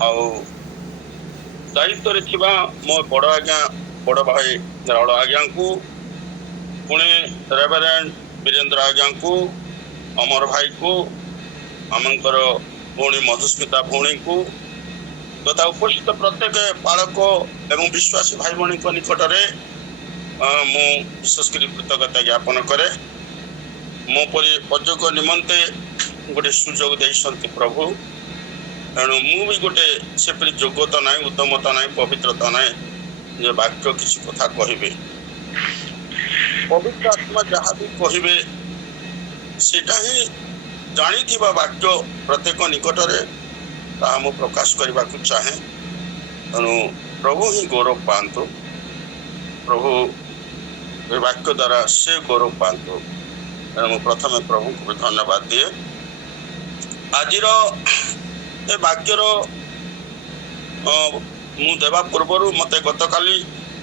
ଆଉ ଦାୟିତ୍ୱରେ ଥିବା ମୋ ବଡ଼ ଆଜ୍ଞା ବଡ଼ ଭାଇ ରାଉଳ ଆଜ୍ଞାଙ୍କୁ, ପୁଣି ରେଭରେଣ୍ଡ ବୀରେନ୍ଦ୍ର ଆଜ୍ଞାଙ୍କୁ, ଅମର ଭାଇକୁ, ଆମଙ୍କର ଭଉଣୀ ମଧୁସ୍ମିତା ଭଉଣୀଙ୍କୁ ତଥା ଉପସ୍ଥିତ ପ୍ରତ୍ୟେକ ପାଳକ ଏବଂ ବିଶ୍ୱାସୀ ଭାଇ ଭଉଣୀଙ୍କ ନିକଟରେ ମୁଁ ବିଶେଷ କରି କୃତଜ୍ଞତା ଜ୍ଞାପନ କରେ। ମୋ ପରି ଅଯୋଗ ନିମନ୍ତେ ଗୋଟେ ସୁଯୋଗ ଦେଇଛନ୍ତି ପ୍ରଭୁ। ତେଣୁ ମୁଁ ବି ଗୋଟେ ସେପରି ଯୋଗ୍ୟତା ନାହିଁ, ଉଦ୍ଦମତା ନାହିଁ, ପବିତ୍ରତା ନାହିଁ ଯେ ବାକ୍ୟ କିଛି କଥା କହିବେ। ପବିତ୍ର ଆତ୍ମା ଯାହା ବି କହିବେ ସେଇଟା ହିଁ ଜାଣିଥିବା ବାକ୍ୟ ପ୍ରତ୍ୟେକ ନିକଟରେ ତାହା ମୁଁ ପ୍ରକାଶ କରିବାକୁ ଚାହେଁ। ତେଣୁ ପ୍ରଭୁ ହିଁ ଗୌରବ ପାଆନ୍ତୁ, ପ୍ରଭୁ ଏ ବାକ୍ୟ ଦ୍ୱାରା ସେ ଗୌରବ ପାଆନ୍ତୁ। ତେଣୁ ମୁଁ ପ୍ରଥମେ ପ୍ରଭୁଙ୍କୁ ଧନ୍ୟବାଦ ଦିଏ। ଆଜିର ଏ ବାକ୍ୟର ମୁଁ ଦେବା ପୂର୍ବରୁ ମୋତେ ଗତକାଲି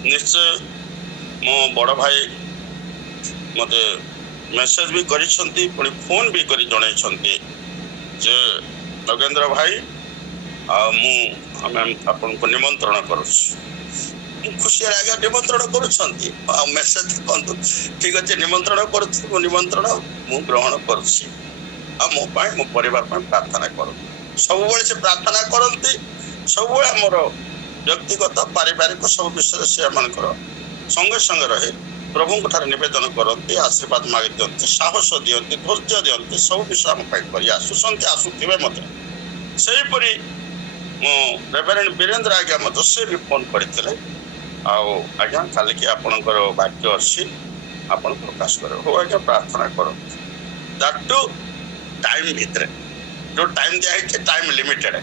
ନିଶ୍ଚୟ ମୋ ବଡ଼ ଭାଇ ମୋତେ ମେସେଜ ବି କରିଛନ୍ତି, ପୁଣି ଫୋନ୍ ବି କରି ଜଣାଇଛନ୍ତି ଯେ ନଗେନ୍ଦ୍ର ଭାଇ ଆମେ ଆପଣଙ୍କୁ ନିମନ୍ତ୍ରଣ କରୁଛୁ। ମୁଁ ଖୁସିରେ ଆଜ୍ଞା ନିମନ୍ତ୍ରଣ କରୁଛନ୍ତି, ଆଉ ମେସେଜ ଦେଖନ୍ତୁ, ଠିକ ଅଛି ନିମନ୍ତ୍ରଣ କରୁଛି, ମୁଁ ନିମନ୍ତ୍ରଣ ମୁଁ ଗ୍ରହଣ କରୁଛି। ଆଉ ମୋ ପାଇଁ ମୋ ପରିବାର ପାଇଁ ପ୍ରାର୍ଥନା କରନ୍ତୁ। ସବୁବେଳେ ସେ ପ୍ରାର୍ଥନା କରନ୍ତି, ସବୁବେଳେ ଆମର ବ୍ୟକ୍ତିଗତ ପାରିବାରିକ ସବୁ ବିଷୟରେ ସେ ଏମାନଙ୍କର ସଙ୍ଗେ ସଙ୍ଗେ ରହି ପ୍ରଭୁଙ୍କ ଠାରେ ନିବେଦନ କରନ୍ତି, ଆଶୀର୍ବାଦ ମାଗି ଦିଅନ୍ତି, ସାହସ ଦିଅନ୍ତି, ଧୈର୍ଯ୍ୟ ଦିଅନ୍ତି, ସବୁ ବିଷୟ ଆମ ପାଇଁ କରି ଆସୁଛନ୍ତି, ଆସୁଥିବେ ମଧ୍ୟ। ସେହିପରି ମୁଁ ରେଭରେଣ୍ଡ ବୀରେନ୍ଦ୍ର ଆଜ୍ଞା ମଧ୍ୟ ସେ ବି ଫୋନ୍ କରିଥିଲେ, ଆଉ ଆଜ୍ଞା କାଲିକି ଆପଣଙ୍କର ବାକ୍ୟ ଅଛି, ଆପଣ ପ୍ରକାଶ କରିବେ। ହଉ ଆଜ୍ଞା ପ୍ରାର୍ଥନା କରନ୍ତୁ। ଦ୍ୟାଟ୍ ଟୁ ଟାଇମ୍ ଭିତରେ, ଯୋଉ ଟାଇମ୍ ଦିଆହେଇଛି ଟାଇମ୍ ଲିମିଟେଡ୍।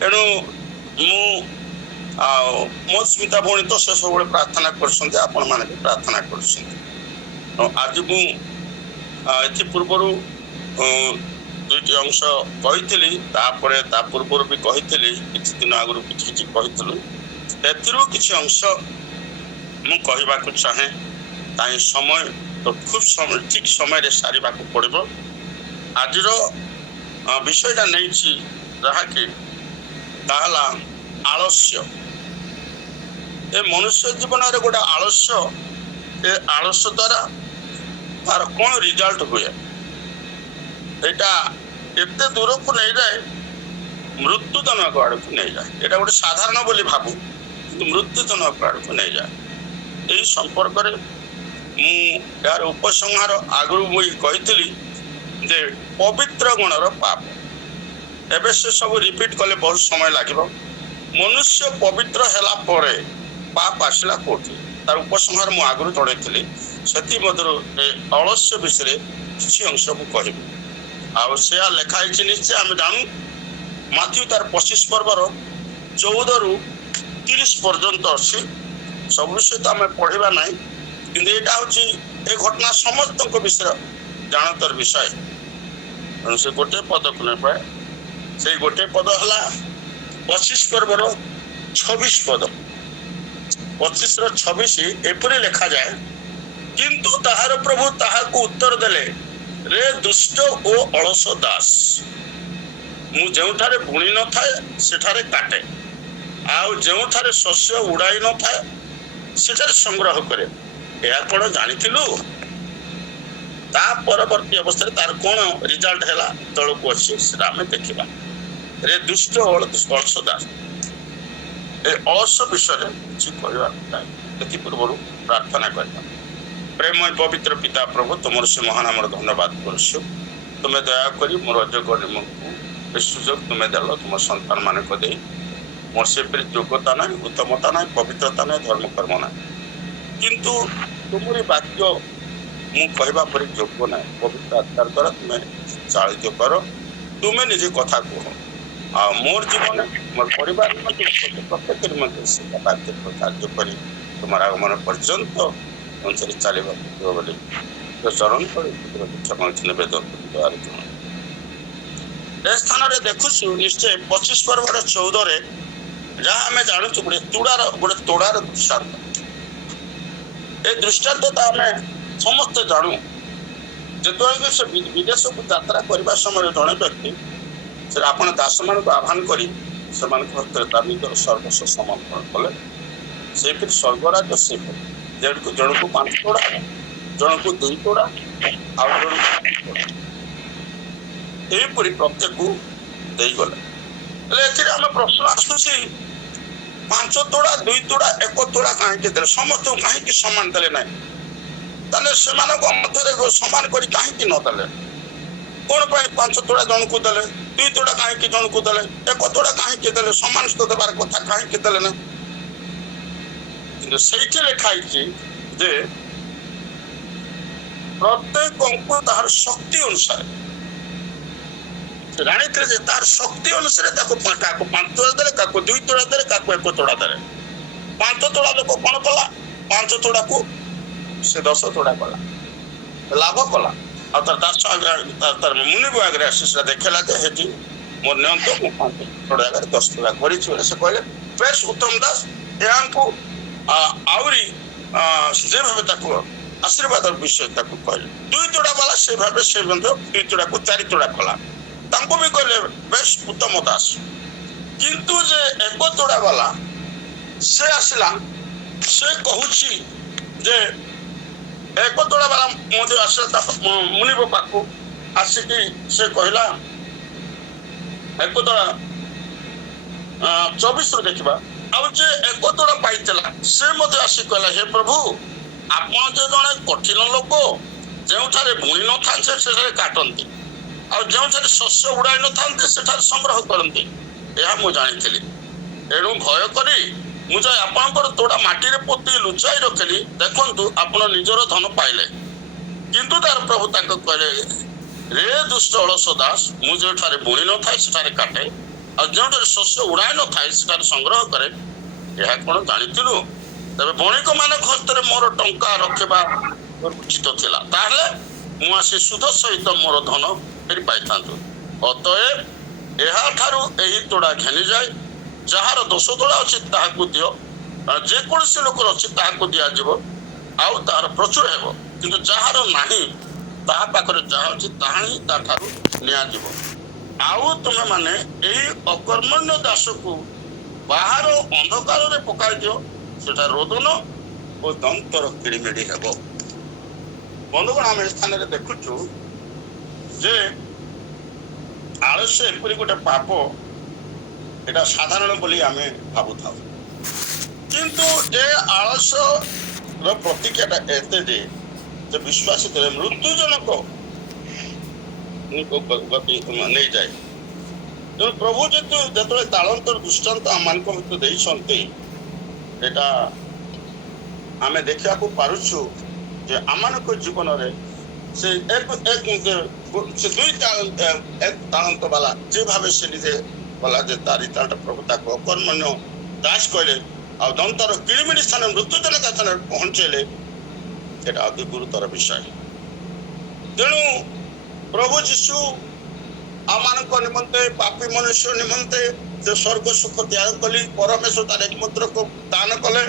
ତେଣୁ ମୁଁ ଆଉ ମୋ ସ୍ମିତା ଭଉଣୀ ତ ସେ ସବୁବେଳେ ପ୍ରାର୍ଥନା କରୁଛନ୍ତି, ଆପଣମାନେ ବି ପ୍ରାର୍ଥନା କରୁଛନ୍ତି। ଆଜି ମୁଁ ଏଥି ପୂର୍ବରୁ ଦୁଇଟି ଅଂଶ କହିଥିଲି, ତାପରେ ତା ପୂର୍ବରୁ ବି କହିଥିଲି, କିଛି ଦିନ ଆଗରୁ କିଛି କିଛି କହିଥିଲି। ଏଥିରୁ କିଛି ଅଂଶ ମୁଁ କହିବାକୁ ଚାହେଁ। କାହିଁ ସମୟ ତ ଖୁବ୍ ଠିକ୍ ସମୟରେ ସାରିବାକୁ ପଡ଼ିବ। ଆଜିର ବିଷୟଟା ନେଇଛି ଯାହାକି ତାହା ହେଲା ଆଳସ୍ୟ। ଏ ମନୁଷ୍ୟ ଜୀବନରେ ଗୋଟେ ଆଳସ୍ୟ, ଏ ଆଳସ୍ୟ ଦ୍ୱାରା ତାର କ'ଣ ରିଜଲ୍ଟ ହୁଏ? ଏଇଟା ଏତେ ଦୂରକୁ ନେଇଯାଏ, ମୃତ୍ୟୁଜନକ ଆଡ଼କୁ ନେଇଯାଏ। ଏଇଟା ଗୋଟେ ସାଧାରଣ ବୋଲି ଭାବୁ, କିନ୍ତୁ ମୃତ୍ୟୁଜନକ ଆଡ଼କୁ ନେଇଯାଏ। ଏହି ସମ୍ପର୍କରେ ମୁଁ ଏହାର ଉପସଂହାର ଆଗରୁ ମୁଁ କହିଥିଲି ଯେ ପବିତ୍ର ଗୁଣର ପାପ। ଏବେ ସେ ସବୁ ରିପିଟ୍ କଲେ ବହୁତ ସମୟ ଲାଗିବ। ମନୁଷ୍ୟ ପବିତ୍ର ହେଲା ପରେ ପାପ ଆସିଲା କୋଉଠି, ତାର ଉପସଂହାର ମୁଁ ଆଗରୁ ଜଣେଇଥିଲି। ସେଥିମଧ୍ୟରୁ ଏ ଅଳସ୍ୟ ବିଷୟରେ କିଛି ଅଂଶ ମୁଁ କହିବି। ଆଉ ସେୟା ଲେଖା ହେଇଛି ନିଶ୍ଚୟ ଆମେ ଜାଣୁ, ମାଥ୍ୟୁ ତାର 25 ପର୍ବର 14ରୁ 30 ପର୍ଯ୍ୟନ୍ତ ଅଛି। ସବୁ ବିଷୟ ତ ଆମେ ପଢିବା ନାହିଁ, କିନ୍ତୁ ଏଇଟା ହଉଛି ଏ ଘଟଣା ସମସ୍ତଙ୍କ ବିଷୟ ଜାଣତର ବିଷୟ। ତେଣୁ ସେ ଗୋଟେ ପଦକୁ ନେବେ, ସେଇ ଗୋଟେ ପଦ ହେଲା 25 ପର୍ବର 26 ପଦ। 25ର 26 ଏପରି ଲେଖାଯାଏ, କିନ୍ତୁ ତାହାର ପ୍ରଭୁ ତାହାକୁ ଉତ୍ତର ଦେଲେ, ରେ ଦୁଷ୍ଟ ଓ ଅଳସ ଦାସ, ମୁଁ ଯେଉଁଠାରେ ବୁଣି ନଥାଏ ସେଠାରେ କାଟେ, ଆଉ ଯେଉଁଠାରେ ଶସ୍ୟ ଉଡ଼ାଇ ନଥାଏ ସେଠାରେ ସଂଗ୍ରହ କରେ। ଏହା କ'ଣ ଜାଣିଥିଲୁ? ତା ପରବର୍ତ୍ତୀ ଅବସ୍ଥାରେ ତାର କ'ଣ ରିଜଲ୍ଟ ହେଲା ତଳକୁ ଅଛି ସେଟା ଆମେ ଦେଖିବା। ରେ ଦୁଷ୍ଟ ଅଳସ ଦାସ, ଏ ଅଳସ ବିଷୟରେ କିଛି କହିବା ନାହିଁ। ଏଥିପୂର୍ବରୁ ପ୍ରାର୍ଥନା କରିବା। ପ୍ରେମୟ ପବିତ୍ର ପିତା ପ୍ରଭୁ, ତୁମର ସେ ମହାନାମର ଧନ୍ୟବାଦ କରୁଛୁ। ତୁମେ ଦୟାକରି ମୋର ଅଯୋଗ ନିମକୁ ଏ ସୁଯୋଗ ତୁମେ ଦେଲ ତୁମ ସନ୍ତାନ ମାନଙ୍କ ଦେଇ। ମୋର ସେପରି ଯୋଗ୍ୟତା ନାହିଁ, ଉତ୍ତମତା ନାହିଁ, ପବିତ୍ରତା ନାହିଁ, ଧର୍ମକର୍ମ ନାହିଁ, କିନ୍ତୁ ତୁମରି ବାକ୍ୟ ମୁଁ କହିବା ପରି ଯୋଗ୍ୟ ନାହିଁ। ପବିତ୍ର ଆତ୍ମାର ଦ୍ୱାରା ତୁମେ ଚାଳିତ କର, ତୁମେ ନିଜେ କଥା କୁହ। ଆଉ ମୋର ଜୀବନ, ମୋର ପରିବାର ନିମନ୍ତେ, ପ୍ରତ୍ୟେକ ନିମନ୍ତେ ସେଟା କାର୍ଯ୍ୟ କରି ତୁମର ଆଗମନ ପର୍ଯ୍ୟନ୍ତ ଅନୁସାରେ ଚାଲିବାକୁ ଥିବ ବୋଲି ଚରଣ କରି କ୍ଷମା ନିବେଦନ କରି। ଏ ସ୍ଥାନରେ ଦେଖୁଛୁ ନିଶ୍ଚୟ 25 ପର୍ବର 14ରେ ଯାହା ଆମେ ଜାଣୁଛୁ ଗୋଟେ ତୋଡ଼ାର ଦୃଷ୍ଟାନ୍ତ। ଏ ଦୃଷ୍ଟାନ୍ତ ତ ଆମେ ସମସ୍ତେ ଜାଣୁ। ଯେତେବେଳେ ସେ ବିଦେଶକୁ ଯାତ୍ରା କରିବା ସମୟରେ ଜଣେ ବ୍ୟକ୍ତି ସେ ଆପଣ ଦାସମାନଙ୍କୁ ଆହ୍ୱାନ କରି ସେମାନଙ୍କ ଭିତରେ ତା ନିଜର ସର୍ବସ୍ୱ ସମର୍ପଣ କଲେ ସେଇପରି ସ୍ୱର୍ଗରାଜ ସେପରି ଜଣକୁ 5 ତୋଡ଼ା, ଜଣକୁ 2 ତୋଡ଼ା, ଆଉ ଜଣକୁ 1 ତୋଡ଼ା, ଏହିପରି ପ୍ରତ୍ୟେକକୁ ଦେଇଗଲେ। ହେଲେ ଏଥିରେ ଆମେ ପ୍ରଶ୍ନ ଆସୁଛି 5 ତୋଡ଼ା, 2 ତୋଡ଼ା, 1 ତୋଡ଼ା କାହିଁକି ଦେଲେ? ସମସ୍ତଙ୍କୁ କାହିଁକି ସମାନ ଦେଲେ ନାହିଁ? ତାହେଲେ ସେମାନଙ୍କ ମଧ୍ୟରେ ସମାନ କରି କାହିଁକି ନ ଦେଲେ? କଣ ପାଇଁ 5 ତୋଡ଼ା ଜଣକୁ ଦେଲେ, 2 ତୋଡ଼ା କାହିଁକି ଜଣକୁ ଦେଲେ, 1 ତୋଡ଼ା କାହିଁକି ଦେଲେ? ସମାନ ତ ଦେବାର କଥା, କାହିଁକି ଦେଲେ ନା? କିନ୍ତୁ ସେଇଠି ଲେଖା ହେଇଛି ଯେ ପ୍ରତ୍ୟେକଙ୍କୁ ତାହାର ଶକ୍ତି ଅନୁସାରେ ଜାଣିଥିଲେ ଯେ ତାର ଶକ୍ତି ଅନୁସାରେ କାହାକୁ 5 ତୋଡ଼ା ଦେଲେ, କାହାକୁ 2 ତୋଡ଼ା ଦେଲେ, କାହାକୁ 1 ତୋଡ଼ା ଦେଲେ। 5 ତୋଡ଼ା ଲୋକ କଣ କଲା? 5 ତୋଡ଼ାକୁ ସେ 10 ତୋଡ଼ା କଲା, ଲାଭ କଲା। ଆଉ ତାର ମୁନିବ ଆଗରେ ଆସି ସେଟା ଦେଖେଇଲା ଯେ ହେଠି ମୋର ନିଅନ୍ତୁ, ମୁଁ 5 ତୋଡ଼ା ଆଗରେ 10 ତୋଡ଼ା କରିଛି ବୋଲି ସେ କହିଲେ। ବେଶ ଉତ୍ତମ ଦାସ, ଏହାଙ୍କୁ ଆହୁରି ଯେ ଭାବେ ତାକୁ ଆଶୀର୍ବାଦର ବିଷୟ ତାକୁ କହିଲେ। 2 ତୋଡ଼ା ବାଲା ସେ ଭାବେ ସେ ମଧ୍ୟ 2 ତୋଡ଼ାକୁ 4 ତୋଡ଼ା କଲା, ତାଙ୍କୁ ବି କହିଲେ ବେଶ ଉତ୍ତମ ଦାସ। କିନ୍ତୁ ଯେ 1 ତୋଡ଼ା ବାଲା ସେ ଆସିଲା, ସେ କହୁଛି ଯେ 1 ତୋଡ଼ା ବାଲା ମଧ୍ୟ ଆସିଲା ମୁନିବ ପାଖକୁ ଆସିକି ସେ କହିଲା 1 ତୋଡ଼ା 24 ଦେଖିବା। ଆଉ ଯେ 1 ତୋଡ଼ା ପାଇଥିଲା ସେ ମଧ୍ୟ ଆସି କହିଲା, ହେ ପ୍ରଭୁ, ଆପଣ ଯେ ଜଣେ କଠିନ ଲୋକ, ଯେଉଁଠାରେ ବୁଣି ନଥାନ୍ତି ସେଠାରେ କାଟନ୍ତି, ଆଉ ଯେଉଁଠାରେ ଶସ୍ୟ ଉଡ଼ାଇ ନଥାନ୍ତି ସେଠାରେ ସଂଗ୍ରହ କରନ୍ତି, ଏହା ମୁଁ ଜାଣିଥିଲି। ଏଣୁ ଭୟ କରି ମୁଁ ଯାଇ ଆପଣଙ୍କର ତୋଡ଼ା ମାଟିରେ ପୋତି ଲୁଚାଇ ରଖିଲି। ଦେଖନ୍ତୁ, ଆପଣ ନିଜର ଧନ ପାଇଲେ। କିନ୍ତୁ ତାର ପ୍ରଭୁ ତାକୁ କହିଲେ, ରେ ଦୁଷ୍ଟ ଅଳସ ଦାସ, ମୁଁ ଯେଉଁଠାରେ ବୁଣି ନଥାଏ ସେଠାରେ କାଟେ, ଆଉ ଯେଉଁଠାରେ ଶସ୍ୟ ଉଡ଼ାଇ ନଥାଏ ସେଠାରେ ସଂଗ୍ରହ କରେ, ଏହା କଣ ଜାଣିଥିଲୁ? ତେବେ ବଣିକ ମାନଙ୍କ ହସ୍ତରେ ମୋର ଟଙ୍କା ରଖିବା ଉଚିତ ଥିଲା, ତାହେଲେ ମୁଁ ଆସି ସୁଧ ସହିତ ମୋର ଧନ ଫେରି ପାଇଥାନ୍ତୁ। ଅତଏବ ଏହାଠାରୁ ଏହି ତୋଡ଼ା ଘେନିଯାଏ, ଯାହାର 10 ତୋଡ଼ା ଅଛି ତାହାକୁ ଦିଅ, ଯେକୌଣସି ଲୋକର ଅଛି ତାହାକୁ ଦିଆଯିବ, ଆଉ ତାହାର ପ୍ରଚୁର ହେବ। କିନ୍ତୁ ଯାହାର ନାହିଁ, ତାହା ପାଖରେ ଯାହା ଅଛି ତାହା ହିଁ ତାଠାରୁ ନିଆଯିବ। ଆଉ ତୁମେ ମାନେ ଏହି ଅକର୍ମଣ୍ୟ ଦାସକୁ ବାହାର ଅନ୍ଧକାରରେ ପକାଇ ଦିଅ, ସେଟା ରୋଦନ ଓ ଦନ୍ତର କିଳିମିଳି ହେବ। ବନ୍ଧୁଗଣ, ଆମେ ଏ ସ୍ଥାନରେ ଦେଖୁଛୁ ଯେ ଆଳସ୍ୟ ଏପରି ଗୋଟେ ପାପ, এটা ସାଧାରଣ ବୋଲି ଆମେ ଭାବୁଥାଉ। କିନ୍ତୁ ଏ ଆଳସ୍ୟର ପ୍ରତିକ୍ରିୟାଟା ଏତେ ଯେ ବିଶ୍ୱାସୀ କଲେ ମୃତ୍ୟୁଜନକ ନେଇଯାଏ। ତେଣୁ ପ୍ରଭୁ ଯେତେବେଳେ ତାଳନ୍ତର ଦୃଷ୍ଟାନ୍ତ ଆମମାନଙ୍କ ଭିତରେ ଦେଇଛନ୍ତି, ଏଟା ଆମେ ଦେଖିବାକୁ ପାରୁଛୁ ଯେ ଆମମାନଙ୍କ ଜୀବନରେ ସେ 2 ତାଳନ୍ତ ବାଲା ଯେ ଭାବେ ସେ ନିଜେ କଲା ଯେ ତାରି ତାଳଟା ପ୍ରଭୁ ତାକୁ ଅକର୍ମଣ୍ୟ ଦାସ କହିଲେ, ଆଉ ଦନ୍ତର କିଳିମିଳି ସ୍ଥାନରେ ମୃତ୍ୟୁଜନକ ସ୍ଥାନରେ ପହଞ୍ଚେଇଲେ। এটা ଅତି ଗୁରୁତର ବିଷୟ। ତେଣୁ ପ୍ରଭୁ ଯୀଶୁ ଆମମାନଙ୍କ ନିମନ୍ତେ, ପାପୀ ମନୁଷ୍ୟ ନିମନ୍ତେ ସେ ସ୍ୱର୍ଗ ସୁଖ ତ୍ୟାଗ କଲି, ପରମେଶ୍ୱର ତାର ଏକମାତ୍ରକୁ ଦାନ କଲେ।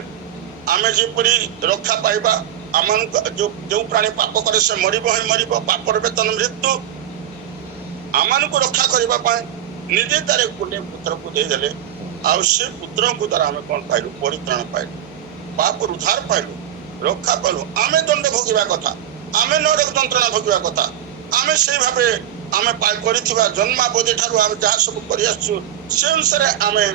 ଆମେ ଯେପରି ରକ୍ଷା ପାଇବା, ଆମମାନଙ୍କ ଯୋଉ ପ୍ରାଣୀ ପାପ କରେ ସେ ମରିବ ହିଁ ମରିବ, ପାପର ବେତନ ମୃତ୍ୟୁ। ଆମମାନଙ୍କୁ ରକ୍ଷା କରିବା ପାଇଁ ନିଜେ ତାର ଗୋଟେ ପୁତ୍ରକୁ ଦେଇଦେଲେ, ଆଉ ସେ ପୁତ୍ରଙ୍କୁ ଦ୍ୱାରା ଆମେ କଣ ପାଇଲୁ? ପରିତ୍ରାଣ ପାଇଲୁ, ପାପରୁ ଉଦ୍ଧାର ପାଇଲୁ, ରକ୍ଷା ପାଇଲୁ। ଆମେ ଦଣ୍ଡ ଭୋଗିବା କଥା, ଆମେ ନରକ ଯନ୍ତ୍ରଣା ଭୋଗିବା କଥା, ଆମେ ସେଇ ଭାବେ ଆମେ କରିଥିବା ଜନ୍ମାବଧି ଠାରୁ ଆମେ ଯାହା ସବୁ କରି ଆସିଛୁ ସେ ଅନୁସାରେ ଆମେ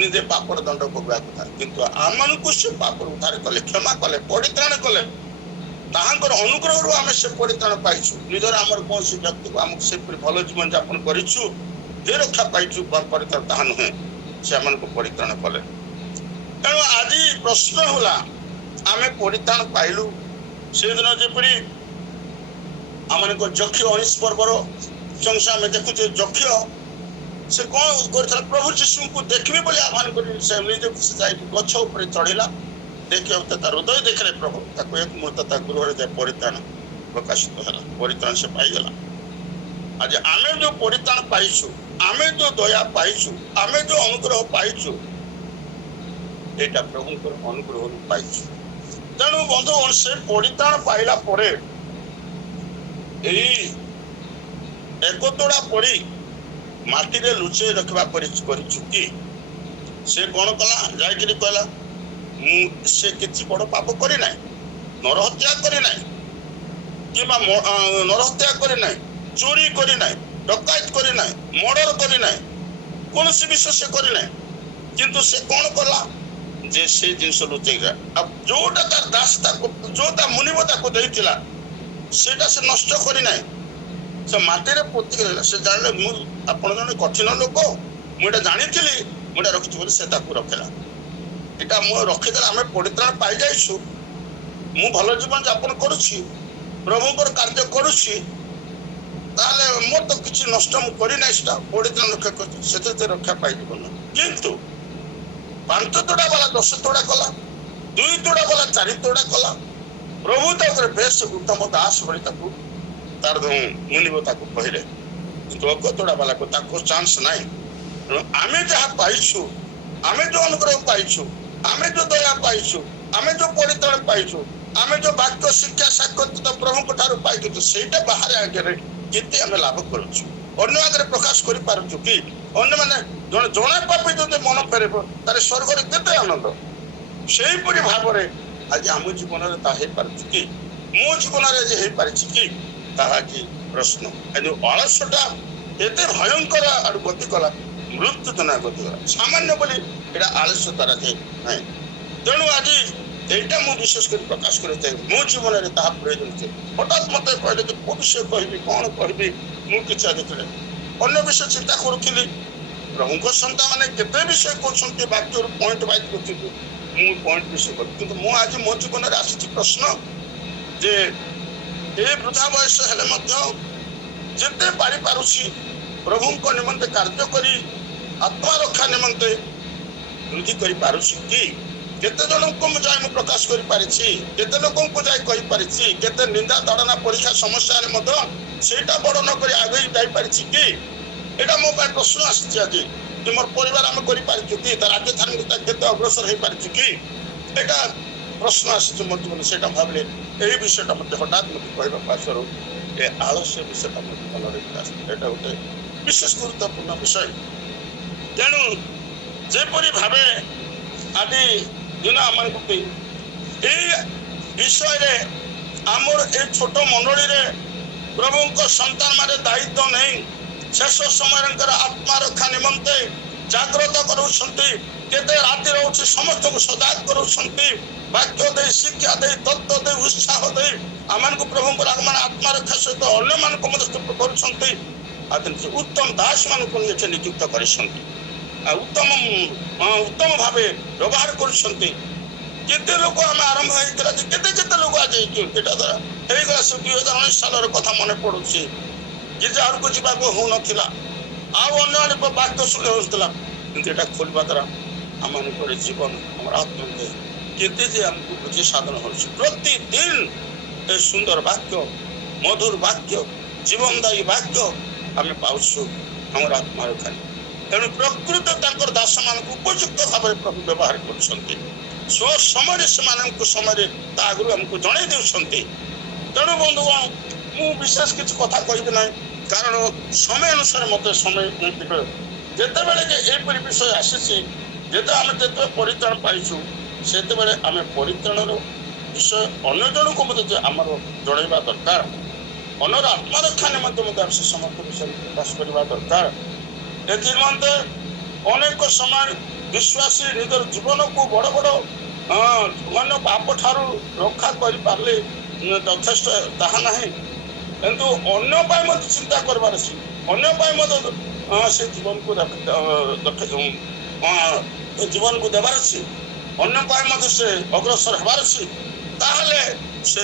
ନିଜେ ପାପର ଦଣ୍ଡ ଭୋଗିବା କଥା। କିନ୍ତୁ ଆମମାନଙ୍କୁ ସେ ପାପରୁ ଉଦ୍ଧାର କଲେ, କ୍ଷମା କଲେ, ପରିତ୍ରାଣ କଲେ। ତାହାଙ୍କର ଅନୁଗ୍ରହରୁ ଆମେ ସେ ପରିତ୍ରାଣ ପାଇଛୁ। ନିଜର ଆମର କୌଣସି ବ୍ୟକ୍ତିକୁ ଆମକୁ ସେପରି ଭଲ ଜୀବନ ଯାପନ କରିଛୁ ଯେ ରକ୍ଷା ପାଇଛୁ, ପରିତ୍ରାଣ ତାହା ନୁହେଁ, ସେମାନଙ୍କୁ ପରିତ୍ରାଣ କଲେ। ତେଣୁ ଆଜି ପ୍ରଶ୍ନ ହେଲା, ଆମେ ପରିତ୍ରାଣ ପାଇଲୁ। ସେଦିନ ଯେପରି ଆମମାନଙ୍କ ଯକ୍ଷ 19 ପର୍ବର ଆମେ ଦେଖୁଛେ, ଯକ୍ଷ ସେ କଣ କରିଥିଲା? ପ୍ରଭୁ ଯୀଶୁଙ୍କୁ ଦେଖିବେ ବୋଲି ଆହ୍ୱାନ କରି ସେ ନିଜେ ଯାଇକି ଗଛ ଉପରେ ଚଢିଲା। ଦେଖିବାକୁ ତା ହୃଦୟ ଦେଖିଲେ ପ୍ରଭୁ, ତାକୁ ଏକ ମୁହୂର୍ତ୍ତ ତା ଗୃହରେ ଯାଇ ପରିତ୍ରାଣ ପ୍ରକାଶିତ ହେଲା, ପରିତ୍ରାଣ ସେ ପାଇଗଲା। ଆଜି ଆମେ ଯୋଉ ପରିତ୍ରାଣ ପାଇଛୁ, ଆମେ ଯୋଉ ଦୟା ପାଇଛୁ, ଆମେ ଯୋଉ ଅନୁଗ୍ରହ ପାଇଛୁ, ଏଇଟା ପ୍ରଭୁଙ୍କର ଅନୁଗ୍ରହରୁ ପାଇଛୁ। ତେଣୁ ବନ୍ଧୁଗଣ, ସେ ପରିତ୍ରାଣ ପାଇଲା ପରେ ଏଇ 1 ତୋଡ଼ା ପରି ମାଟିରେ ଲୁଚେଇ ରଖିବା ପରି କରିଛୁ କି ସେ କ'ଣ କଲା, ଯାଇକିରି କହିଲା ସେ କିଛି ବଡ଼ ପାପ କରି ନାହିଁ, ନରହତ୍ୟା କରି ନାହିଁ, କିମ୍ବା ନରହତ୍ୟା କରି ନାହିଁ, ଚୋରି କରି ନାହିଁ, ଡକାୟତ କରି ନାହିଁ, ମର୍ଡର କରି ନାହିଁ, କୌଣସି ବିଷୟ ସେ କରି ନାହିଁ। କିନ୍ତୁ ସେ କ'ଣ କଲା ଯେ ସେ ଜିନିଷ ଲୁଚେଇଲା। ଆଉ ଯୋଉଟା ତାର ଦାସ ତାକୁ, ଯୋଉ ତା ମୁନିବ ତାକୁ ଦେଇଥିଲା, ସେଇଟା ସେ ନଷ୍ଟ କରି ନାହିଁ, ସେ ମାଟିରେ ପୋତିକି ରହିଲା। ସେ ଜାଣିଲେ ମୁଁ ଆପଣ ଜଣେ କଠିନ ଲୋକ, ମୁଁ ଏଇଟା ଜାଣିଥିଲି, ମୁଁ ଏଇଟା ରଖିଛି ବୋଲି ସେ ତାକୁ ରଖିଲା। ଏଇଟା ମୁଁ ରଖିଦେଲେ ଆମେ ପରିତ୍ରାଣ ପାଇଯାଇଛୁ, ମୁଁ ଭଲ ଜୀବନ ଯାପନ କରୁଛି, ପ୍ରଭୁଙ୍କର କାର୍ଯ୍ୟ କରୁଛି, ତାହେଲେ ମୋର ତ କିଛି ନଷ୍ଟ ମୁଁ କରିନାହିଁ, ସେଟା ପରିତ୍ରାଣ ରକ୍ଷା କରୁଛି, ସେଥିରେ ରକ୍ଷା ପାଇଯିବ ନା। କିନ୍ତୁ 5 ତୋଡ଼ା ବାଲା 10 ତୋଡ଼ା କଲା, 2 ତୋଡ଼ା ବାଲା 4 ତୋଡ଼ା କଲା। ପ୍ରଭୁ ତାପରେ ବେଶ ଉତ୍ତମ ଦାସ ଭଳି ତାକୁ ତାର ମୁନିବ ତାକୁ କହିଲେ, କିନ୍ତୁ 1 ତୋଡ଼ା ବାଲାକୁ ତାକୁ ଚାନ୍ସ ନାହିଁ। ତେଣୁ ଆମେ ଯାହା ପାଇଛୁ, ଆମେ ଯୋଉ ଅନୁଗ୍ରହ ପାଇଛୁ, ଆମେ ଯୋଉ ଦୟା ପାଇଛୁ, ଆମେ ଯୋଉ ପରିତ୍ରାଣ ପାଇଛୁ, ଆମେ ଯୋଉ ବାକ୍ୟ ଶିକ୍ଷା ସାକ୍ଷାତ ପ୍ରଭୁଙ୍କ ଠାରୁ ପାଇଛୁ, ସେଇଟା ବାହାରେ ଆଗରେ କେତେ ଆମେ ଲାଭ କରୁଛୁ, ଅନ୍ୟ ଆଗରେ ପ୍ରକାଶ କରିପାରୁଛୁ କି? ଅନ୍ୟମାନେ ଜଣେ ପାପୀ ଯଦି ମନ ଫେରିବ, ତାର ସ୍ୱର୍ଗରେ କେତେ ଆନନ୍ଦ। ସେଇପରି ଭାବରେ ଆଜି ଆମ ଜୀବନରେ ତାହା ହେଇପାରୁଛି କି? ମୋ ଜୀବନରେ ଆଜି ହେଇପାରିଛି କି? ତାହା କି ପ୍ରଶ୍ନ। କିନ୍ତୁ ଅଳସଟା ଏତେ ଭୟଙ୍କର ଆଡୁ ଗତି କଲା, ମୃତ୍ୟୁ ତନା ଗତି କଲା। ସାମାନ୍ୟ ବୋଲି ଏଇଟା ଆଳସ୍ୟ ଦ୍ୱାରା ନାହିଁ। ତେଣୁ ଆଜି এইটা ମୁଁ ବିଶେଷ କରି ପ୍ରକାଶ କରିଥାଏ, ମୋ ଜୀବନରେ ତାହା ପ୍ରୟୋଜନ ଥାଏ। ହଠାତ୍ ମତେ କହିଲେ ଯେ କୋଉ ବିଷୟ କହିବି, କ'ଣ କହିବି, ମୁଁ କିଛି ଦେଖିଲେ ଅନ୍ୟ ବିଷୟ ଚିନ୍ତା କରୁଥିଲି। ପ୍ରଭୁଙ୍କ ସନ୍ତାନମାନେ କେତେ ବିଷୟ କରୁଛନ୍ତି, ବାକ୍ୟରୁ ପଏଣ୍ଟ ବାଇଜ କରୁଛନ୍ତି, ମୁଁ ପଏଣ୍ଟ ବିଷୟ କରୁ। କିନ୍ତୁ ମୁଁ ଆଜି ମୋ ଜୀବନରେ ଆସିଛି ପ୍ରଶ୍ନ ଯେ ଏ ବୃଦ୍ଧା ବୟସ ହେଲେ ମଧ୍ୟ ଯେତେ ପାରୁଛି ପ୍ରଭୁଙ୍କ ନିମନ୍ତେ କାର୍ଯ୍ୟ କରି ଆତ୍ମା ରକ୍ଷା ନିମନ୍ତେ ବୃଦ୍ଧି କରିପାରୁଛି କି? କେତେ ଜଣଙ୍କୁ ମୁଁ ଯାଇ ମୁଁ ପ୍ରକାଶ କରିପାରିଛି, କେତେ ଲୋକଙ୍କୁ ଯାଇ କହିପାରିଛି, କେତେ ନିନ୍ଦା ତାଡ଼ନା ପରୀକ୍ଷା ସମସ୍ୟାରେ ମଧ୍ୟ ସେଇଟା ବଡ଼ ନ କରି ଆଗେଇ ଯାଇପାରିଛି କି? ଏଇଟା ମୋ ପାଇଁ ପ୍ରଶ୍ନ ଆସିଛି ଆଜି। ଯେ ମୋର ପରିବାର ଆମେ କରିପାରିଛୁ କି? ତା ରାଜଧାନୀ କେତେ ଅଗ୍ରସର ହେଇପାରିଛୁ କି? ଏଇଟା ପ୍ରଶ୍ନ ଆସିଛି ମୋ ଜୀବନରେ। ସେଇଟା ଭାବିଲେ ଏଇ ବିଷୟଟା ମତେ ହଠାତ୍ ମତେ କହିବାକୁ ଆସିବାରୁ ଏ ଆଳସ୍ୟ ବିଷୟଟା ମୋ ମନରେ ଆସିଛି। ଏଇଟା ଗୋଟେ ବିଶେଷ ଗୁରୁତ୍ୱପୂର୍ଣ୍ଣ ବିଷୟ। ତେଣୁ ଯେପରି ଭାବେ ଆଜି ଦିନ ଆମକୁ ଏଇ ବିଷୟରେ ଆମର ଏ ଛୋଟ ମଣ୍ଡଳୀରେ ପ୍ରଭୁଙ୍କ ସନ୍ତାନ ମାନେ ଦାୟିତ୍ୱ ନେଇ ଶେଷ ସମୟଙ୍କର ଆତ୍ମା ରକ୍ଷା ନିମନ୍ତେ ଜାଗ୍ରତ କରାଉଛନ୍ତି। କେତେ ରାତି ରହୁଛି ସମସ୍ତଙ୍କୁ ସଜାଗ କରାଉଛନ୍ତି, ବାକ୍ୟ ଦେଇ, ଶିକ୍ଷା ଦେଇ, ତତ୍ତ୍ୱ ଦେଇ, ଉତ୍ସାହ ଦେଇ ଆମମାନଙ୍କୁ ପ୍ରଭୁଙ୍କର ଆଗମନ ଆତ୍ମା ରକ୍ଷା ସହିତ ଅନ୍ୟମାନଙ୍କୁ ମଧ୍ୟ କରୁଛନ୍ତି। ଉତ୍ତମ ଦାସ ମାନଙ୍କୁ ଏଠି ନିଯୁକ୍ତ କରିଛନ୍ତି, ଆଉ ଉତ୍ତମ ଭାବେ ବ୍ୟବହାର କରୁଛନ୍ତି। କେତେ ଲୋକ ଆମେ ଆରମ୍ଭ ହେଇଥିଲା ଯେ କେତେ ଲୋକ ଆଜି ଏଟା ଦ୍ୱାରା ହେଇଗଲା। ସେ 2019 ସାଲର କଥା ମନେ ପଡୁଛି। ଗିର୍ଜାଘରକୁ ଯିବାକୁ ହଉନଥିଲା, ଆଉ ଅନ୍ୟ ବାକ୍ୟ ଶୁଣି ହଉଥିଲା। କିନ୍ତୁ ଏଟା ଖୋଲିବା ଦ୍ୱାରା ଆମମାନଙ୍କର ଜୀବନ, ଆମର ଆତ୍ମହତ୍ୟା କେତେ ଯେ ଆମକୁ ବୁଝି ସାଧନ ହଉଛି। ପ୍ରତିଦିନ ଏ ସୁନ୍ଦର ବାକ୍ୟ, ମଧୁର ବାକ୍ୟ, ଜୀବନଦାୟୀ ବାକ୍ୟ ଆମେ ପାଉଛୁ ଆମର ଆତ୍ମାର ଖାଲି। ତେଣୁ ପ୍ରକୃତ ତାଙ୍କର ଦାସମାନଙ୍କୁ ଉପଯୁକ୍ତ ଭାବରେ ପ୍ରଭୁ ବ୍ୟବହାର କରୁଛନ୍ତି। ସ୍ୱ ସମୟରେ ସେମାନଙ୍କୁ ସମୟରେ ତା ଆଗରୁ ଆମକୁ ଜଣେଇ ଦେଉଛନ୍ତି। ତେଣୁ ବନ୍ଧୁଗଣ, ମୁଁ ବିଶେଷ କିଛି କଥା କହିବି ନାହିଁ, କାରଣ ସମୟ ଅନୁସାରେ ମତେ ସମୟ ଯେତେବେଳେ କି ଏହିପରି ବିଷୟ ଆସିଛି, ଯେତେବେଳେ ପରିତ୍ରାଣ ପାଇଛୁ, ସେତେବେଳେ ଆମେ ପରିତ୍ରାଣର ବିଷୟ ଅନ୍ୟ ଜଣଙ୍କୁ ମଧ୍ୟ ଆମର ଜଣେଇବା ଦରକାର। ଅନ୍ୟର ଆତ୍ମରକ୍ଷା ନିମନ୍ତେ ମଧ୍ୟ ଆମେ ସେ ସମସ୍ତ ବିଷୟରେ ପ୍ରକାଶ କରିବା ଦରକାର। ଏ ନିମନ୍ତେ ଅନେକ ସମୟ ବିଶ୍ୱାସୀ ନିଜର ଜୀବନକୁ ବଡ଼ ବଡ଼ ଅନ୍ୟ ପାପ ଠାରୁ ରକ୍ଷା କରିପାରିଲେ ଯଥେଷ୍ଟ ତାହା ନାହିଁ, କିନ୍ତୁ ଅନ୍ୟ ପାଇଁ ମଧ୍ୟ ଚିନ୍ତା କରିବାର ଅଛି। ଅନ୍ୟ ପାଇଁ ମଧ୍ୟ ସେ ଜୀବନକୁ ଜୀବନକୁ ଦେବାର ଅଛି, ଅନ୍ୟ ପାଇଁ ମଧ୍ୟ ସେ ଅଗ୍ରସର ହେବାର ଅଛି। ତାହେଲେ ସେ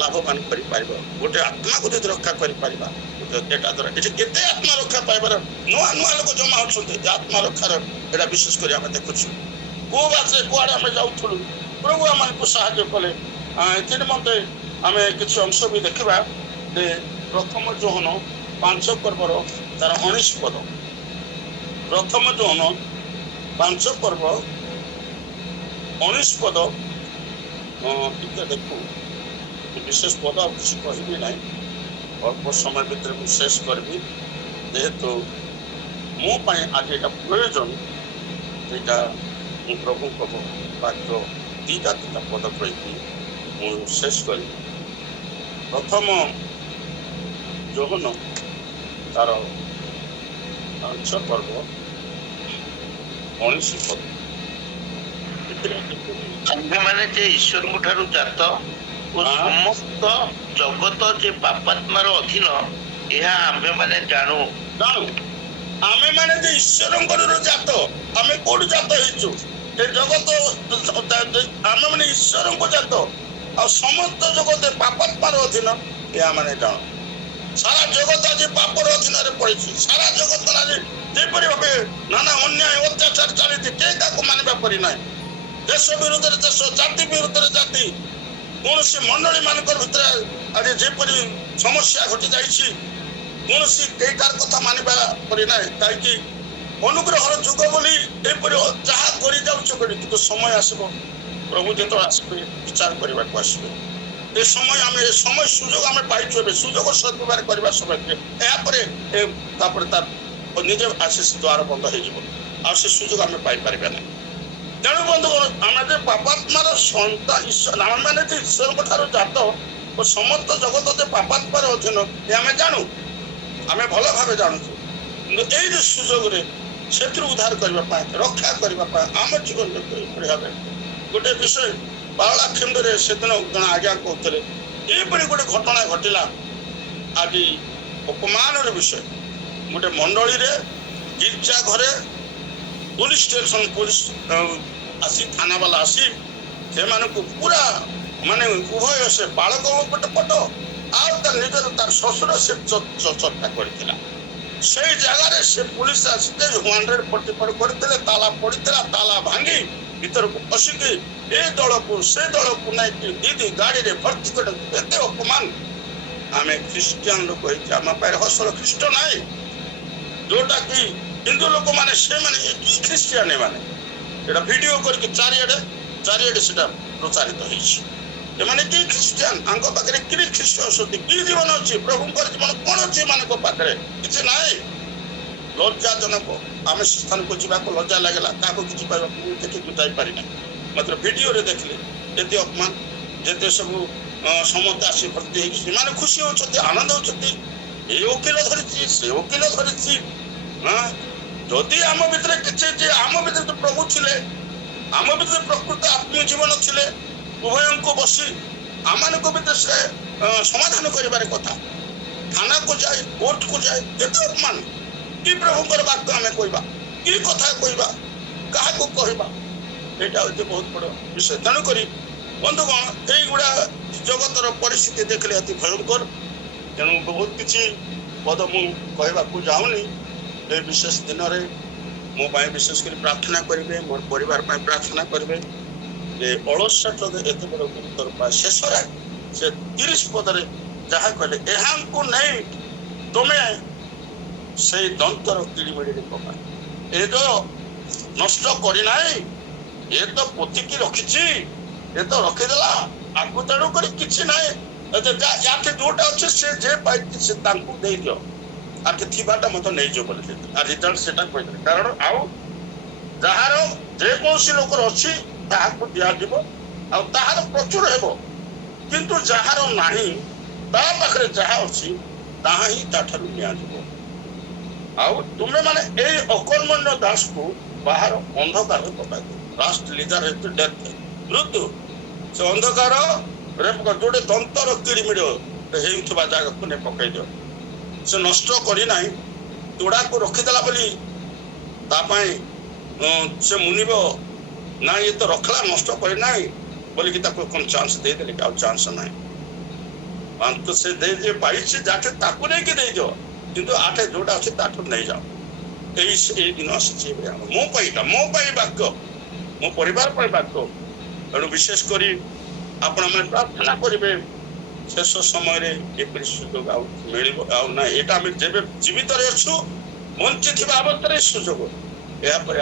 ଲାଭବାନ କରିପାରିବ। ଗୋଟେ ଆତ୍ମାକୁ ଯଦି ରକ୍ଷା କରିପାରିବା, ଏଟା ଦ୍ୱାରା ଏଠି କେତେ ଆତ୍ମା ରକ୍ଷା ପାଇବାର ନୂଆ ଲୋକ ଜମା ହଉଛନ୍ତି। ଆତ୍ମା ରକ୍ଷାର ଏଟା ବିଶେଷ କରି ଆମେ ଦେଖୁଛୁ। କୋଉ ବାଟରେ କୁଆଡେ ଆମେ ଯାଉଥିଲୁ, ପ୍ରଭୁ ଆମକୁ ସାହାଯ୍ୟ କଲେ। ଏଥି ନିମନ୍ତେ ଆମେ କିଛି ଅଂଶ ବି ଦେଖିବା ଯେ ପ୍ରଥମ ଯୋହନ 5 ପର୍ବର ତାର 19 ପଦ। ପ୍ରଥମ ଯୋହନ 5 ପର୍ବ 19 ପଦ ଟିକେ ଦେଖୁ। ବିଶେଷ ପଦ ଆଉ କିଛି କହିବି ନାହିଁ, ଅଳ୍ପ ସମୟ ଭିତରେ ମୁଁ ଶେଷ କରିବି, ଯେହେତୁ ମୋ ପାଇଁ ଆଜି ଏଟା ପ୍ରୟୋଜନ। ସେଇଟା ମୁଁ ପ୍ରଭୁଙ୍କ ବାକ୍ୟ ଦିଟା ପଦ କହିକି ମୁଁ ଶେଷ କରିବି। ପ୍ରଥମ ଯୋହନ ତାର 6 ପର୍ବ 19 ପଦ। ଆମ୍ଭେମାନେ ଯେ ଈଶ୍ୱରଙ୍କ ଠାରୁ ଜାତ ଓ ସମସ୍ତ ଜଗତ ଯେ ପାପାତ୍ମାର ଅଧୀନ, ଏହା ଆମ୍ଭେମାନେ ଜାଣୁ। ଆମେ ମାନେ ଯେ ଈଶ୍ୱରଙ୍କର ଜାତ, ଆମେ କୋଉଠୁ ଜାତ ହେଇଛୁ? ଏ ଜଗତ ଆମେ ମାନେ ଈଶ୍ୱରଙ୍କ ଜାତ, ଆଉ ସମସ୍ତ ଜଗତ ପାପାତ୍ମାର ଅଧୀନ, ଏହା ମାନେ ଜାଣୁ। ସାରା ଜଗତ ଆଜି ପାପର ଅଧୀନରେ ପଡିଛି। ସାରା ଜଗତ ଆଜି ଯେପରି ଭାବେ ନାନା ଅନ୍ୟାୟ ଅତ୍ୟାଚାର ଚାଲିଛି, କେହି ତାକୁ ମାନିବା ପରି ନାହିଁ। ଦେଶ ବିରୁଦ୍ଧରେ ଦେଶ, ଜାତି ବିରୁଦ୍ଧରେ ଜାତି, କୌଣସି ମଣ୍ଡଳୀ ମାନଙ୍କର ଭିତରେ ଆଜି ଯେପରି ସମସ୍ୟା ଘଟି ଯାଇଛି, କୌଣସି କେହି କାହାର କଥା ମାନିବା ପରି ନାହିଁ। କାହିଁକି ଅନୁଗ୍ରହର ଯୁଗ ବୋଲି ଏପରି ଯାହା କରି ଯାଉଛ କରି, କିନ୍ତୁ ସମୟ ଆସିବ ପ୍ରଭୁ ଯେତେବେଳେ ଆସିବେ ବିଚାର କରିବାକୁ ଆସିବେ। ଏ ସମୟ ଆମେ ଏ ସମୟ ସୁଯୋଗ ଆମେ ପାଇଛୁ, ଏବେ ସୁଯୋଗ ସଦ୍ବ୍ୟବହାର କରିବା ସମୟରେ ଏହାପରେ ତାପରେ ତାର ନିଜେ ଆସି ଦ୍ୱାର ବନ୍ଦ ହେଇଯିବ, ଆଉ ସେ ସୁଯୋଗ ଆମେ ପାଇପାରିବା ନାହିଁ। ତେଣୁ ବନ୍ଧୁଗଣ, ଆମେ ଯେ ପାପାତ୍ମାର ସନ୍ତାନ, ଆମେ ମାନେ ଯେ ଈଶ୍ୱରଙ୍କ ଠାରୁ ଜାତ ଓ ସମସ୍ତ ଜଗତ ଯେ ପାପାତ୍ମାର ଅଧୀନ, ଏ ଆମେ ଜାଣୁ, ଆମେ ଭଲ ଭାବେ ଜାଣୁଛୁ। କିନ୍ତୁ ଏଇ ଯେ ସୁଯୋଗରେ ସେଥିରୁ ଉଦ୍ଧାର କରିବା ପାଇଁ, ରକ୍ଷା କରିବା ପାଇଁ ଆମ ଜୀବନରେ ଏପରି ଭାବେ ଗୋଟେ ବିଷୟ ବାଳଖଣ୍ଡରେ ସେଦିନ ଜଣେ ଆଜ୍ଞା କହୁଥିଲେ, ଏପରି ଗୋଟେ ଘଟଣା ଘଟିଲା। ଆଜି ଅପମାନର ବିଷୟ, ଗୋଟେ ମଣ୍ଡଳୀରେ ଗିର୍ଜା ଘରେ पुलिस स्टेशन पुलिस आसी थाना वाला आसी से पूरा माने उभय से बालक पट पट आजर तार शशुर से चर्चा कर जगार से पुलिस आसिके 144 करते ताला पड़ता ताला भांगी भीतर को पशिकी ए दल को से दल को नहीं दीदी गाड़ी रे भर्ती कर अपमान आम ख्रीस्टियान लोक आम पाखे हसल ख्रीष्ट ना जोटा कि हिंदू लोक मैंने से माने ख्रीस्टियान माने वीडियो करके चारिड़े से प्रचारित होने कि ख्रीस्टियान आंको पाखे कि ख्रीस्ट अच्छे कि जीवन अच्छी प्रभु जीवन कौन अच्छे मान पाखे किसी ना लज्जाजनक आम से स्थान को जावाक लज्जा लगेगा क्या किसी देखिए जापारी ना मतलब वीडियो देखिले ये अपमान जिते सब समस्त आसी भर्ती से खुशी होती आनंद होती ये वकिल धरी से वकिल धरी जदि आम भर कि आम भर प्रभु थे आम भर प्रकृत आत्मीय जीवन थे उभय को बसी आम भर से समाधान कर कथा थाना को जाए कोर्ट को जाए केते अपमान कि प्रभुकर वाक्य आम कहवा कि कथा कहवा क्या कहवा यहाँ हूँ बहुत बड़ विषय। तेणुक बंधुगण युवा जगतर परिस्थिति देखले अति भयंकर। तेणु बहुत किसी पद मुझे जाऊनी ए विशेष दिन में मो विशेषकर प्रार्थना करेंगे मोर परिवार प्रार्थना करेंगे जे अलस्या एत बड़ गुरुतर पा शेष से 30 पदरे जहाँ कहले यहाँ नहीं तुम्हें से दंतर किड़ीमिड़ी पका ये तो नष्ट करना ये तो पोतिकी रखी ये तो रखीदेला आगु तेणु कर कि ना या जोटा अच्छे से जे पाई से दे दियो आगे थीबाटा मत नहीं जो बोले रिजल्ट से कही कारण आउ जार जेकोसी लोक अच्छी ताहाको दियाजिबो आ ताहार प्रचुर हेबो किंतु जार नाही ता पाखरे जहा अछि ताहा ही ताठारु नियाजिबो। आउ तुमे माने ए अकर्मण्य दास को बाहर अंधकार में पकाई दो लास्ट लीडर है डेथ मृत्यु से अंधकार रे जोड़े दंतर किड़ीमिड़ हेउथबा जागा को ने पकाई दियो से नष्ट करी नाही तोड़ा को रखीदेला बोली तापाई से मुनिब ना ये तो रखला नष्ट करी नाही बोली कि ताको कौन चांस दे देले का चांस नाही अंत से दे जे पाई से जाके ताको नहीं कि दे जो किंतु आठे जोड़ा अच्छे ताठो नहीं जाओ यही दिन आसी मो वाक्य मो परिवार वाक्य तेणु विशेषकर आपण मैंने प्रार्थना करेंगे शेष समय एपरी सुजोग ना यहाँ आम जब जीवित अच्छु बंची थी अवस्था सुजोग यापर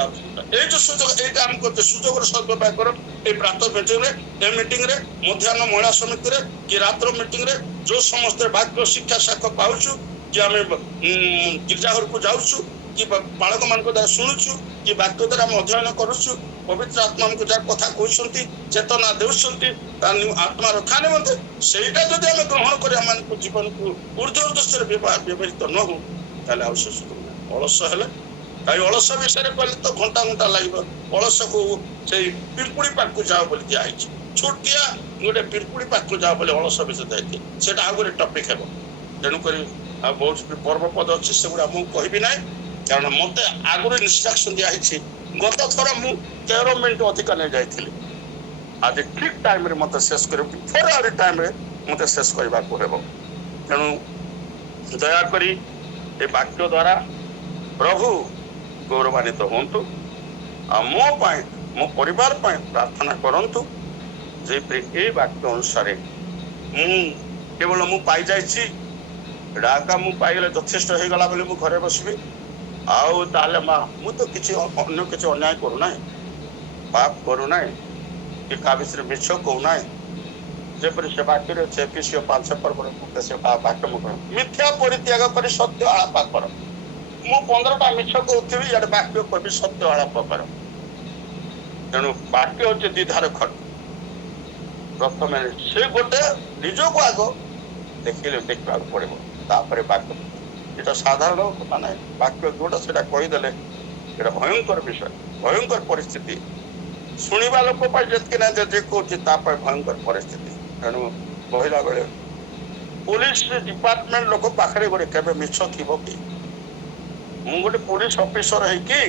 ये जो सुजोग यहाँ आम करते सुजोग सद्व्यवहार कर प्रातः मीटिंग रे मध्याह्न महिला समिति रे कि रात्र मीटिंग रे जो समस्त भाग्य शिक्षा शाख पाऊँ कि आम गिरजाघर को जाऊँ କି ବାଳକ ମାନଙ୍କ ଦ୍ୱାରା ଶୁଣୁଛୁ କି ବାକ୍ୟ ଦ୍ୱାରା ଆମେ ଅଧ୍ୟୟନ କରୁଛୁ ପବିତ୍ର ଆତ୍ମା ଆମକୁ ଯାହା କଥା କହୁଛନ୍ତି ଚେତନା ଦେଉଛନ୍ତି ଆତ୍ମା ରକ୍ଷା ନିମନ୍ତେ ସେଇଟା ଯଦି ଆମେ ଗ୍ରହଣ କରି ଆମମାନଙ୍କୁ ଜୀବନକୁ ଉର୍ଦ୍ଧ୍ୱ ବ୍ୟବହୃତ ନ ହଉ ତାହେଲେ ଆଉ ସେ ସୁଯୋଗ ନାହିଁ। ଅଳସ ହେଲେ କାହିଁ ଅଳସ ବିଷୟରେ କହିଲେ ତ ଘଣ୍ଟା ଘଣ୍ଟା ଲାଗିବ। ଅଳସକୁ ସେଇ ପିମ୍ପୁଡ଼ି ପାଖକୁ ଯାଅ ବୋଲି ଦିଆହେଇଛି। ଛୋଟିଆ ଗୋଟେ ପିମ୍ପୁଡ଼ି ପାଖକୁ ଯାଅ ବୋଲି ଅଳସ ବିଷୟ ଦିଆହେଇଛି। ସେଇଟା ଆଉ ଗୋଟେ ଟପିକ ହେବ। ତେଣୁକରି ଆଉ ବହୁତ ପର୍ବପଦ ଅଛି ସେଗୁଡ଼ା ମୁଁ କହିବି ନାହିଁ କାରଣ ମତେ ଆଗରୁ ଇନଷ୍ଟ୍ରକ୍ସନ ଦିଆହେଇଛି। ଗତ ଥର ମୁଁ 13 ମିନିଟ ଅଧିକା ନେଇଯାଇଥିଲି। ଆଜି ଠିକ ଟାଇମରେ ମତେ ଶେଷ କରିବାକୁ ଫେରାରି ଟାଇମରେ ମତେ ଶେଷ କରିବାକୁ ହେବ। ତେଣୁ ଦୟାକରି ଏ ବାକ୍ୟ ଦ୍ୱାରା ପ୍ରଭୁ ଗୌରବାନ୍ୱିତ ହୁଅନ୍ତୁ ଆଉ ମୋ ପାଇଁ ମୋ ପରିବାର ପାଇଁ ପ୍ରାର୍ଥନା କରନ୍ତୁ ଯେପରି ଏ ବାକ୍ୟ ଅନୁସାରେ ମୁଁ କେବଳ ମୁଁ ପାଇଯାଇଛି ଏଇଟା ଆକା ମୁଁ ପାଇଗଲେ ଯଥେଷ୍ଟ ହେଇଗଲା ବୋଲି ମୁଁ ଘରେ ବସିବି ଆଉ ତାହେଲେ ମା ମୁଁ ତ କିଛି ଅନ୍ୟ କିଛି ଅନ୍ୟାୟ କରୁନାହିଁ ପାପ କରୁନାହିଁ କି କାହା ବିଷୟରେ ମିଛ କହୁନାହିଁ ଯେପରି ସେ ବାକ୍ୟରେ ଅଛି ଏଫେସୀୟ 5:15 ସେ ବାକ୍ୟ ମୁଁ କହ ମିଥ୍ୟା ପରିତ୍ୟାଗ କରି ସତ୍ୟ ଆଳାପ କର। ମୁଁ 15ଟା ମିଛ କହୁଥିବି ଇଆଡେ ବାକ୍ୟ କହିବି ସତ୍ୟ ଆଳାପ କର। ତେଣୁ ବାକ୍ୟ ହଉଛି ଦ୍ୱିଧାର ଖଟ। ପ୍ରଥମେ ସେ ଗୋଟେ ନିଜକୁ ଆଗ ଦେଖିବାକୁ ପଡିବ ତାପରେ ବାକ୍ୟ। ଏଟା ସାଧାରଣ କଥା ନାହିଁ। ବାକ୍ୟ ଯୋଉଟା ସେଟା କହିଦେଲେ ଏଟା ଭୟଙ୍କର ବିଷୟ ଭୟଙ୍କର ପରିସ୍ଥିତି ଶୁଣିବା ଲୋକ ପାଇଁ ଯେତିକି ନା ଯେ କହୁଛି ତା ପାଇଁ ଭୟଙ୍କର ପରିସ୍ଥିତି। ତେଣୁ କହିଲା ବେଳେ ପୋଲିସ ଡିପାର୍ଟମେଣ୍ଟ ଲୋକ ପାଖରେ ଗୋଟେ କେବେ ମିଛ ଥିବ କି? ମୁଁ ଗୋଟେ ପୋଲିସ ଅଫିସର ହେଇକି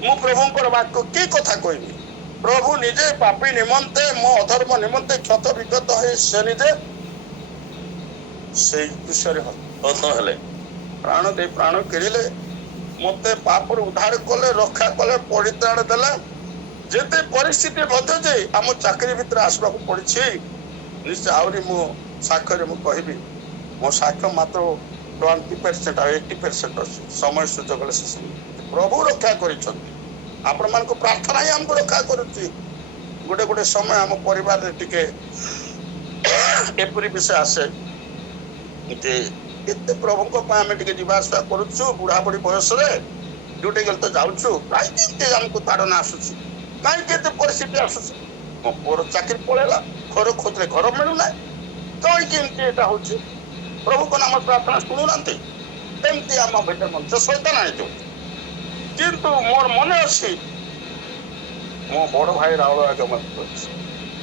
ମୁଁ ପ୍ରଭୁଙ୍କର ବାକ୍ୟ କି କଥା କହିବି? ପ୍ରଭୁ ନିଜେ ପାପୀ ନିମନ୍ତେ ମୋ ଅଧର୍ମ ନିମନ୍ତେ କ୍ଷତ ବିକ୍ଷତ ହେଇ ସେ ନିଜେ ସେଇ ବିଷୟରେ ହତ ହେଲେ ପ୍ରାଣ ଦେଇ ପ୍ରାଣ କିଣିଲେ ମତେ ପାପରୁ ଉଦ୍ଧାର କଲେ ରକ୍ଷା କଲେ ପରିତ୍ରାଣ ଦେଲା। ଯେତେ ପରିସ୍ଥିତି ମଧ୍ୟ ଯେ ଆମ ଚାକିରି ଭିତରେ ଆସିବାକୁ ପଡିଛି ନିଶ୍ଚୟ ଆହୁରି ମୁଁ ସାକ୍ଷ୍ୟରେ ମୁଁ କହିବି ମୋ ସାକ୍ଷ୍ୟ ମାତ୍ର 20% ଆଉ 80% ଅଛି। ସମୟ ସୁଯୋଗ ହେଲେ ସେ ପ୍ରଭୁ ରକ୍ଷା କରିଛନ୍ତି। ଆପଣ ମାନଙ୍କୁ ପ୍ରାର୍ଥନା ହିଁ ଆମକୁ ରକ୍ଷା କରୁଛି। ଗୋଟେ ସମୟ ଆମ ପରିବାରରେ ଟିକେ ଏପରି ବିଷୟ ଆସେ ଯେ ଏତେ ପ୍ରଭୁଙ୍କ ପାଇଁ ଆମେ ଟିକେ ଯିବା ଆସିବା କରୁଛୁ ବୁଢା ବୁଢୀ ବୟସରେ ଯୋଉଠି ଗଲେ ତ ଯାଉଛୁ କାହିଁକି ଏତେ ଆମକୁ ତାଡନା ଆସୁଛି କାହିଁକି ଏତେ ପରିସ୍ଥିତି ଆସୁଛି? ମୋ ପୁଅର ଚାକିରି ପଳେଇଲା ଘର ଖୋଜିଲେ ଘର ମିଳୁନାହିଁ କାହିଁକି ଏମିତି ଏଟା ହଉଛି? ପ୍ରଭୁ କଣ ଆମ ପ୍ରାର୍ଥନା ଶୁଣୁନାହାନ୍ତି? ଏମିତି ଆମ ଭିତରେ ମଣିଷ ଶୈତାନ ହେଇଯାଉଛି। କିନ୍ତୁ ମୋର ମନେ ଅଛି ମୋ ବଡ ଭାଇ ରାହୁଳ ଆଜ୍ଞା ମତେ କହିଛି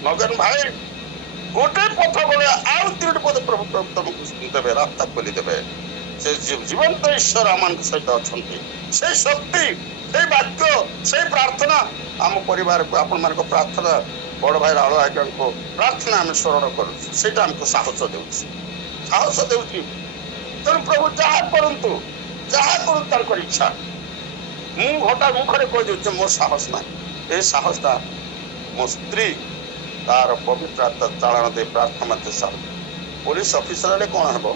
ନଗେନ ଭାଇ ଗୋଟେ ପଥ ଗଲେ ଆଉ 3ଟି ପଥ ପ୍ରଭୁ ତମକୁ ଦେବେ ରାସ୍ତା ଖୋଲିଦେବେ। ସେ ଜୀବନ୍ତ ଈଶ୍ୱର ଆମମାନଙ୍କ ସହିତ ଅଛନ୍ତି। ସେଇ ଶକ୍ତି ସେଇ ବାକ୍ୟ ସେଇ ପ୍ରାର୍ଥନା ଆମ ପରିବାରକୁ ଆପଣ ମାନଙ୍କ ପ୍ରାର୍ଥନା ବଡ ଭାଇ ରାହୁଳ ଆଜ୍ଞାଙ୍କୁ ପ୍ରାର୍ଥନା ଆମେ ସ୍ମରଣ କରୁଛୁ। ସେଇଟା ଆମକୁ ସାହସ ଦେଉଛି ତେଣୁ ପ୍ରଭୁ ଯାହା କରନ୍ତୁ ତାଙ୍କର ଇଚ୍ଛା। ମୁଁ ହଠାତ୍ ମୁଖରେ କହିଦେଉଛି ମୋର ସାହସ ନାହିଁ। ଏ ସାହସଟା ମୋ ସ୍ତ୍ରୀ ତାର ପବିତ୍ର ଚାଳନ ଦେଇ ପ୍ରାର୍ଥନା ସାହସ। ପୋଲିସ ଅଫିସର ହେଲେ କଣ ହବ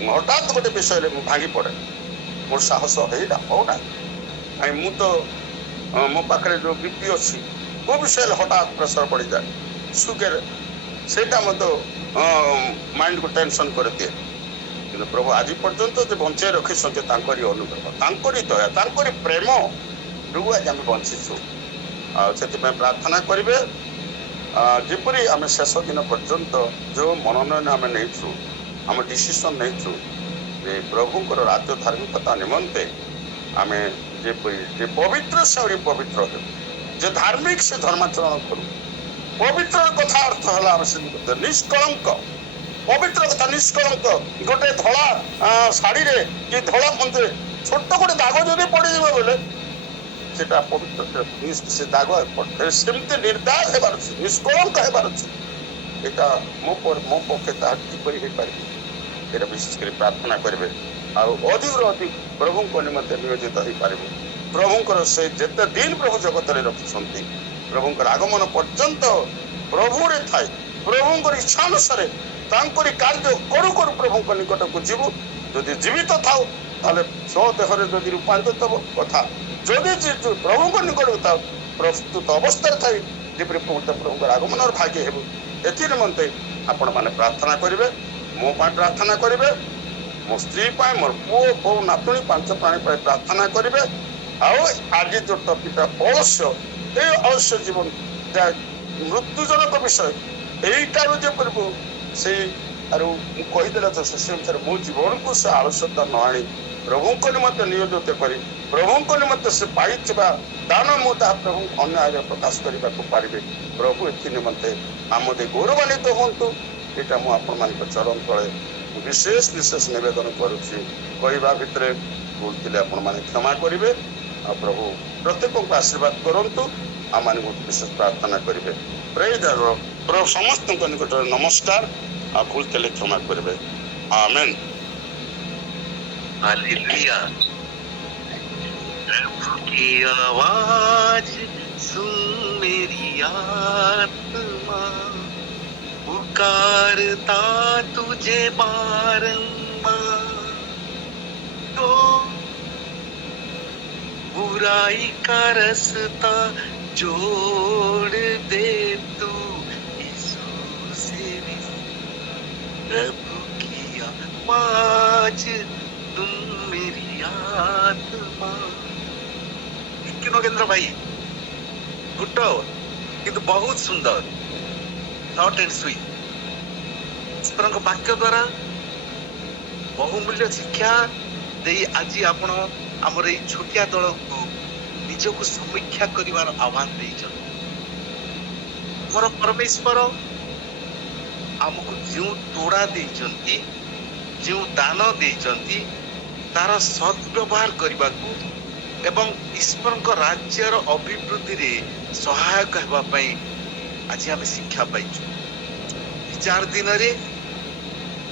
ହଠାତ୍ ଗୋଟେ ବିଷୟରେ ମୁଁ ଭାଙ୍ଗି ପଡେ ମୋର ସାହସ ହଉନା କାହିଁ ମୁଁ ତ ମୋ ପାଖରେ ଯୋଉ ବିପି ଅଛି କୋଉ ବିଷୟରେ ହଠାତ୍ ପ୍ରେସର ପଡିଯାଏ ସୁଗର ସେଇଟା ମଧ୍ୟ ମାଇଣ୍ଡକୁ ଟେନସନ କରିଦିଏ। କିନ୍ତୁ ପ୍ରଭୁ ଆଜି ପର୍ଯ୍ୟନ୍ତ ଯେ ବଞ୍ଚେଇ ରଖିଛନ୍ତି ତାଙ୍କରି ଅନୁଗ୍ରହ ତାଙ୍କରି ଦୟା ତାଙ୍କରି ପ୍ରେମ ଯୋଗୁ ଆଜି ଆମେ ବଞ୍ଚିଛୁ। ଆଉ ସେଥିପାଇଁ ପ୍ରାର୍ଥନା କରିବେ ଯେପରି ଆମେ ଶେଷ ଦିନ ପର୍ଯ୍ୟନ୍ତ ଯୋଉ ମନୋନୟନ ଆମେ ନେଇଛୁ ଆମେ ଡିସିସନ ନେଇଛୁ ଯେ ପ୍ରଭୁଙ୍କର ରାଜ୍ୟ ଧାର୍ମିକତା ନିମନ୍ତେ ଆମେ ଯେପରି ଯେ ପବିତ୍ର ସେ ପବିତ୍ର ହେଉ ଯେ ଧାର୍ମିକ ସେ ଧର୍ମାଚରଣ କରୁ। ପବିତ୍ର କଥା ଅର୍ଥ ହେଲା ଆମେ ସେ ନିଷ୍କଳଙ୍କ ପବିତ୍ର କଥା ନିଷ୍କଳଙ୍କ ଗୋଟେ ଧଳା ଶାଢୀରେ କି ଧଳା ମନ୍ଦିରେ ଛୋଟ ଗୋଟେ ଦାଗ ଯଦି ପଡିଯିବ ବୋଲେ ସେଟା ପବିତ୍ର ସେ ଦାଗ ସେମିତି ନିର୍ଦାୟ ହେବାର ଅଛି ନିଷ୍କଳଙ୍କ ହେବାର ଅଛି। ଏଇଟା ମୋ ପକ୍ଷେ ତାହା କିପରି ହେଇପାରିବ ଏଇଟା ବିଶେଷ କରି ପ୍ରାର୍ଥନା କରିବେ ଆଉ ଅଧିକରୁ ଅଧିକ ପ୍ରଭୁଙ୍କ ନିମନ୍ତେ ନିୟୋଜିତ ହେଇପାରିବେ। ପ୍ରଭୁଙ୍କର ସେ ଯେତେ ଦିନ ପ୍ରଭୁ ଜଗତରେ ରଖିଛନ୍ତି ପ୍ରଭୁଙ୍କର ଆଗମନ ପର୍ଯ୍ୟନ୍ତ ପ୍ରଭୁରେ ଥାଏ ପ୍ରଭୁଙ୍କର ଇଚ୍ଛା ଅନୁସାରେ ତାଙ୍କରି କାର୍ଯ୍ୟ କରୁ କରୁ ପ୍ରଭୁଙ୍କ ନିକଟକୁ ଯିବୁ। ଯଦି ଜୀବିତ ଥାଉ ତାହେଲେ ସ୍ୱଦେହରେ ଯଦି ରୂପାନ୍ତରିତ ହବ କଥା ଯଦି ପ୍ରଭୁଙ୍କ ନିକଟକୁ ଥାଉ ପ୍ରସ୍ତୁତ ଅବସ୍ଥାରେ ଥାଇ ଯେପରି ପ୍ରଭୁଙ୍କର ଆଗମନର ଭାଗ୍ୟ ହେବୁ ଏଥି ନିମନ୍ତେ ଆପଣ ମାନେ ପ୍ରାର୍ଥନା କରିବେ ମୋ ପାଇଁ ପ୍ରାର୍ଥନା କରିବେ ମୋ ସ୍ତ୍ରୀ ପାଇଁ ମୋର ପୁଅ ବୋଉ ନାତୁଣୀ ପାଞ୍ଚ ପ୍ରାଣୀ ପାଇଁ ପ୍ରାର୍ଥନା କରିବେ। ଆଉ ଆଜି ଯୋଉ ଟପିକଟା ଅଳସ୍ୟ, ଏଇ ଅଳସ୍ୟ ଜୀବନ ଯାହା ମୃତ୍ୟୁଜନକ ବିଷୟ, এইଟାରୁ ଯେପରି ସେଇ ଆରୁ ମୁଁ କହିଦେଲା ତ ସେ ଅନୁସାରେ ମୋ ଜୀବନକୁ ସେ ଆଳସ୍ୟତା ନ ଆଣି ପ୍ରଭୁଙ୍କ ନିମନ୍ତେ ନିୟୋଜିତ କରି ପ୍ରଭୁଙ୍କ ନିମନ୍ତେ ସେ ପାଇଥିବା ଦାନ ମୁଁ ତାହା ପ୍ରଭୁଙ୍କୁ ଅନ୍ୟ ଆଗରେ ପ୍ରକାଶ କରିବାକୁ ପାରିବେ। ପ୍ରଭୁ ଏଥି ନିମନ୍ତେ ଆମ ଦେଇ ଗୌରବାନ୍ୱିତ ହୁଅନ୍ତୁ। ଏଇଟା ମୁଁ ଆପଣମାନଙ୍କ ଚରଣ ତଳେ ବିଶେଷ ବିଶେଷ ନିବେଦନ କରୁଛି। କହିବା ଭିତରେ ଭୁଲ ଥିଲେ ଆପଣମାନେ କ୍ଷମା କରିବେ। ଆଉ ପ୍ରଭୁ ପ୍ରତ୍ୟେକଙ୍କୁ ଆଶୀର୍ବାଦ କରନ୍ତୁ। ଆମମାନଙ୍କୁ ବିଶେଷ ପ୍ରାର୍ଥନା କରିବେ। ପ୍ରେଜ ଦ ଲର୍ଡ। ପ୍ରଭୁ ସମସ୍ତଙ୍କ ନିକଟରେ ନମସ୍କାର। ଆଉ ଭୁଲ ଥିଲେ କ୍ଷମା କରିବେ। ଆମେନ୍। हालेलुया। प्रभु की आवाज सुन मेरी आत्मा, पुकारता तुझे बारंबार। तो बुराई का रास्ता जोड़ दे तू यीशु से प्रभु की आवाज तुम मेरी आत्मा। कि नगेंद्र भाई गुड किंतु बहुत सुंदर शॉर्ट एंड स्वीट। ଈଶ୍ୱରଙ୍କ ବାକ୍ୟ ଦ୍ୱାରା ବହୁମୂଲ୍ୟ ଶିକ୍ଷା ଦେଇ ଆଜି ଆପଣ ଆମର ଏଇ ଛୋଟିଆ ଦଳକୁ ନିଜକୁ ସମୀକ୍ଷା କରିବାର ଆହ୍ୱାନ ଦେଇଛନ୍ତି। ଆମର ପରମେଶ୍ୱର ଆମକୁ ଯେଉଁ ତୋଡ଼ା ଦେଇଛନ୍ତି, ଯେଉଁ ଦାନ ଦେଇଛନ୍ତି, ତାର ସଦ୍ବ୍ୟବହାର କରିବାକୁ ଏବଂ ଈଶ୍ୱରଙ୍କ ରାଜ୍ୟର ଅଭିବୃଦ୍ଧିରେ ସହାୟକ ହେବା ପାଇଁ ଆଜି ଆମେ ଶିକ୍ଷା ପାଇଛୁ। ବିଚାର ଦିନରେ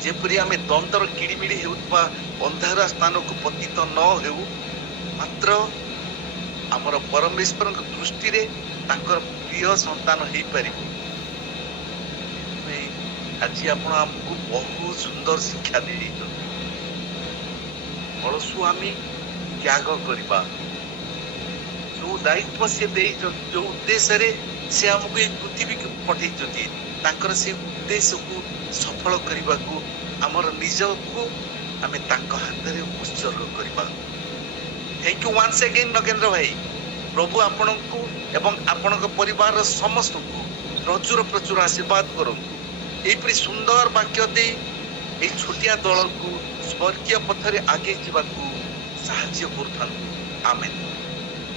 ଯେପରି ଆମେ ଦ୍ୱନ୍ଦ୍ୱର କିଳିମିଳି ହେଉଥିବା ଅନ୍ଧାର ସ୍ଥାନକୁ ପତିତ ନ ହେଉ, ମାତ୍ର ଆମର ପରମେଶ୍ୱରଙ୍କ ଦୃଷ୍ଟିରେ ତାଙ୍କର ପ୍ରିୟ ସନ୍ତାନ ହେଇପାରିବୁ। ଆଜି ଆପଣ ଆମକୁ ବହୁତ ସୁନ୍ଦର ଶିକ୍ଷା ଦେଇଛନ୍ତି। ଅଳସୁଆମୀ ତ୍ୟାଗ କରିବା, ଯୋଉ ଦାୟିତ୍ୱ ସେ ଦେଇଛନ୍ତି, ଯୋଉ ଉଦ୍ଦେଶ୍ୟରେ ସେ ଆମକୁ ଏଇ ପୃଥିବୀକୁ ପଠେଇଛନ୍ତି, ତାଙ୍କର ସେ ଉଦ୍ଦେଶ୍ୟକୁ ସଫଳ କରିବାକୁ ଆମର ନିଜକୁ ଆମେ ତାଙ୍କ ହାତରେ ଉତ୍ସର୍ଗ କରିବା। Thank you once again Nagendra ଭାଇ। ପ୍ରଭୁ ଆପଣଙ୍କୁ ଏବଂ ଆପଣଙ୍କ ପରିବାରର ସମସ୍ତଙ୍କୁ ପ୍ରଚୁର ପ୍ରଚୁର ଆଶୀର୍ବାଦ କରନ୍ତୁ। ଏଇପରି ସୁନ୍ଦର ବାକ୍ୟ ଦେଇ এই ଛୋଟିଆ ଦଳକୁ ସ୍ୱର୍ଗୀୟ ପଥରେ ଆଗେଇ ଯିବାକୁ ସାହାଯ୍ୟ କରୁଥାନ୍ତୁ। ଆମେନ୍।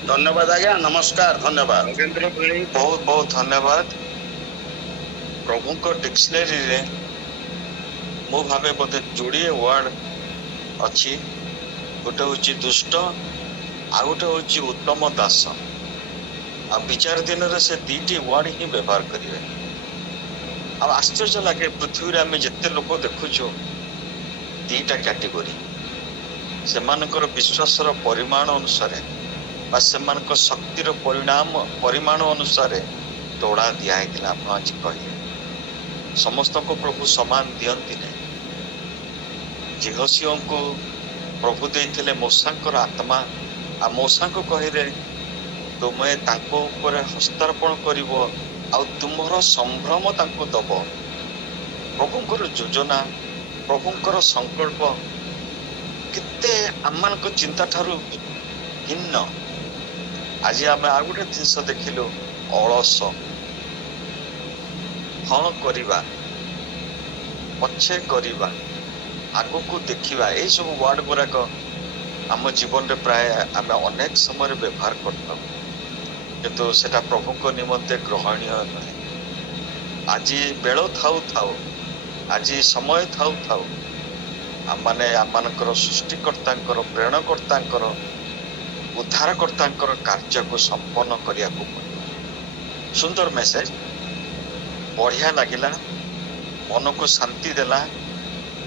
ଧନ୍ୟବାଦ ଆଜ୍ଞା, ନମସ୍କାର, ଧନ୍ୟବାଦ। ନଗେନ୍ଦ୍ର ଭାଇ ବହୁତ ବହୁତ ଧନ୍ୟବାଦ। ପ୍ରଭୁଙ୍କ ଡିକ୍ସନାରୀରେ ମୁଁ ଭାବେ ବୋଧେ ଯୋଡ଼ିଏ ୱାର୍ଡ ଅଛି। ଗୋଟେ ହଉଛି ଦୁଷ୍ଟ, ଆଉ ଗୋଟେ ହଉଛି ଉତ୍ତମ ଦାସ। ଆଉ ବିଚାର ଦିନରେ ସେ ଦୁଇଟି ୱାର୍ଡ ହିଁ ବ୍ୟବହାର କରିବେ। ଆଉ ଆଶ୍ଚର୍ଯ୍ୟ ଲାଗେ, ପୃଥିବୀରେ ଆମେ ଯେତେ ଲୋକ ଦେଖୁଛୁ ଦିଟା କ୍ୟାଟେଗୋରୀ। ସେମାନଙ୍କର ବିଶ୍ୱାସର ପରିମାଣ ଅନୁସାରେ ବା ସେମାନଙ୍କ ଶକ୍ତିର ପରିମାଣ ଅନୁସାରେ ତୋଡ଼ା ଦିଆହେଇଥିଲା। ଆପଣ ଆଜି କହିଲେ ସମସ୍ତଙ୍କୁ ପ୍ରଭୁ ସମାନ ଦିଅନ୍ତି ନାହିଁ। ଯେହୋଶିଆଙ୍କୁ ପ୍ରଭୁ ଦେଇଥିଲେ ମୂଷାଙ୍କର ଆତ୍ମା, ଆଉ ମୂଷାଙ୍କୁ କହିଲେ ତୁମେ ତାଙ୍କ ଉପରେ ହସ୍ତାର୍ପଣ କରିବ ଆଉ ତୁମର ସମ୍ଭ୍ରମ ତାଙ୍କୁ ଦବ। ପ୍ରଭୁଙ୍କର ଯୋଜନା, ପ୍ରଭୁଙ୍କର ସଂକଳ୍ପ କେତେ ଆମମାନଙ୍କ ଚିନ୍ତା ଠାରୁ ଭିନ୍ନ। ଆଜି ଆମେ ଆଉ ଗୋଟେ ଜିନିଷ ଦେଖିଲୁ, ଅଳସ। ହଁ କରିବା, ପଛେ କରିବା, ଆଗକୁ ଦେଖିବା, ଏଇ ସବୁ ୱାର୍ଡ ଗୁଡାକ ଆମ ଜୀବନରେ ପ୍ରାୟ ଆମେ ଅନେକ ସମୟରେ ବ୍ୟବହାର କରିଥାଉ, କିନ୍ତୁ ସେଟା ପ୍ରଭୁଙ୍କ ନିମନ୍ତେ ଗ୍ରହଣୀୟ ନୁହେଁ। ଆଜି ବେଳ ଥାଉ ଥାଉ, ଆଜି ସମୟ ଥାଉ ଥାଉ ଆମମାନେ ଆମମାନଙ୍କର ସୃଷ୍ଟିକର୍ତ୍ତାଙ୍କର, ପ୍ରେରଣକର୍ତ୍ତାଙ୍କର, ଉଦ୍ଧାରକର୍ତ୍ତାଙ୍କର କାର୍ଯ୍ୟକୁ ସମ୍ପନ୍ନ କରିବାକୁ ପଡ଼ିବ। ସୁନ୍ଦର ମେସେଜ, ବଢିଆ ଲାଗିଲା, ମନକୁ ଶାନ୍ତି ଦେଲା,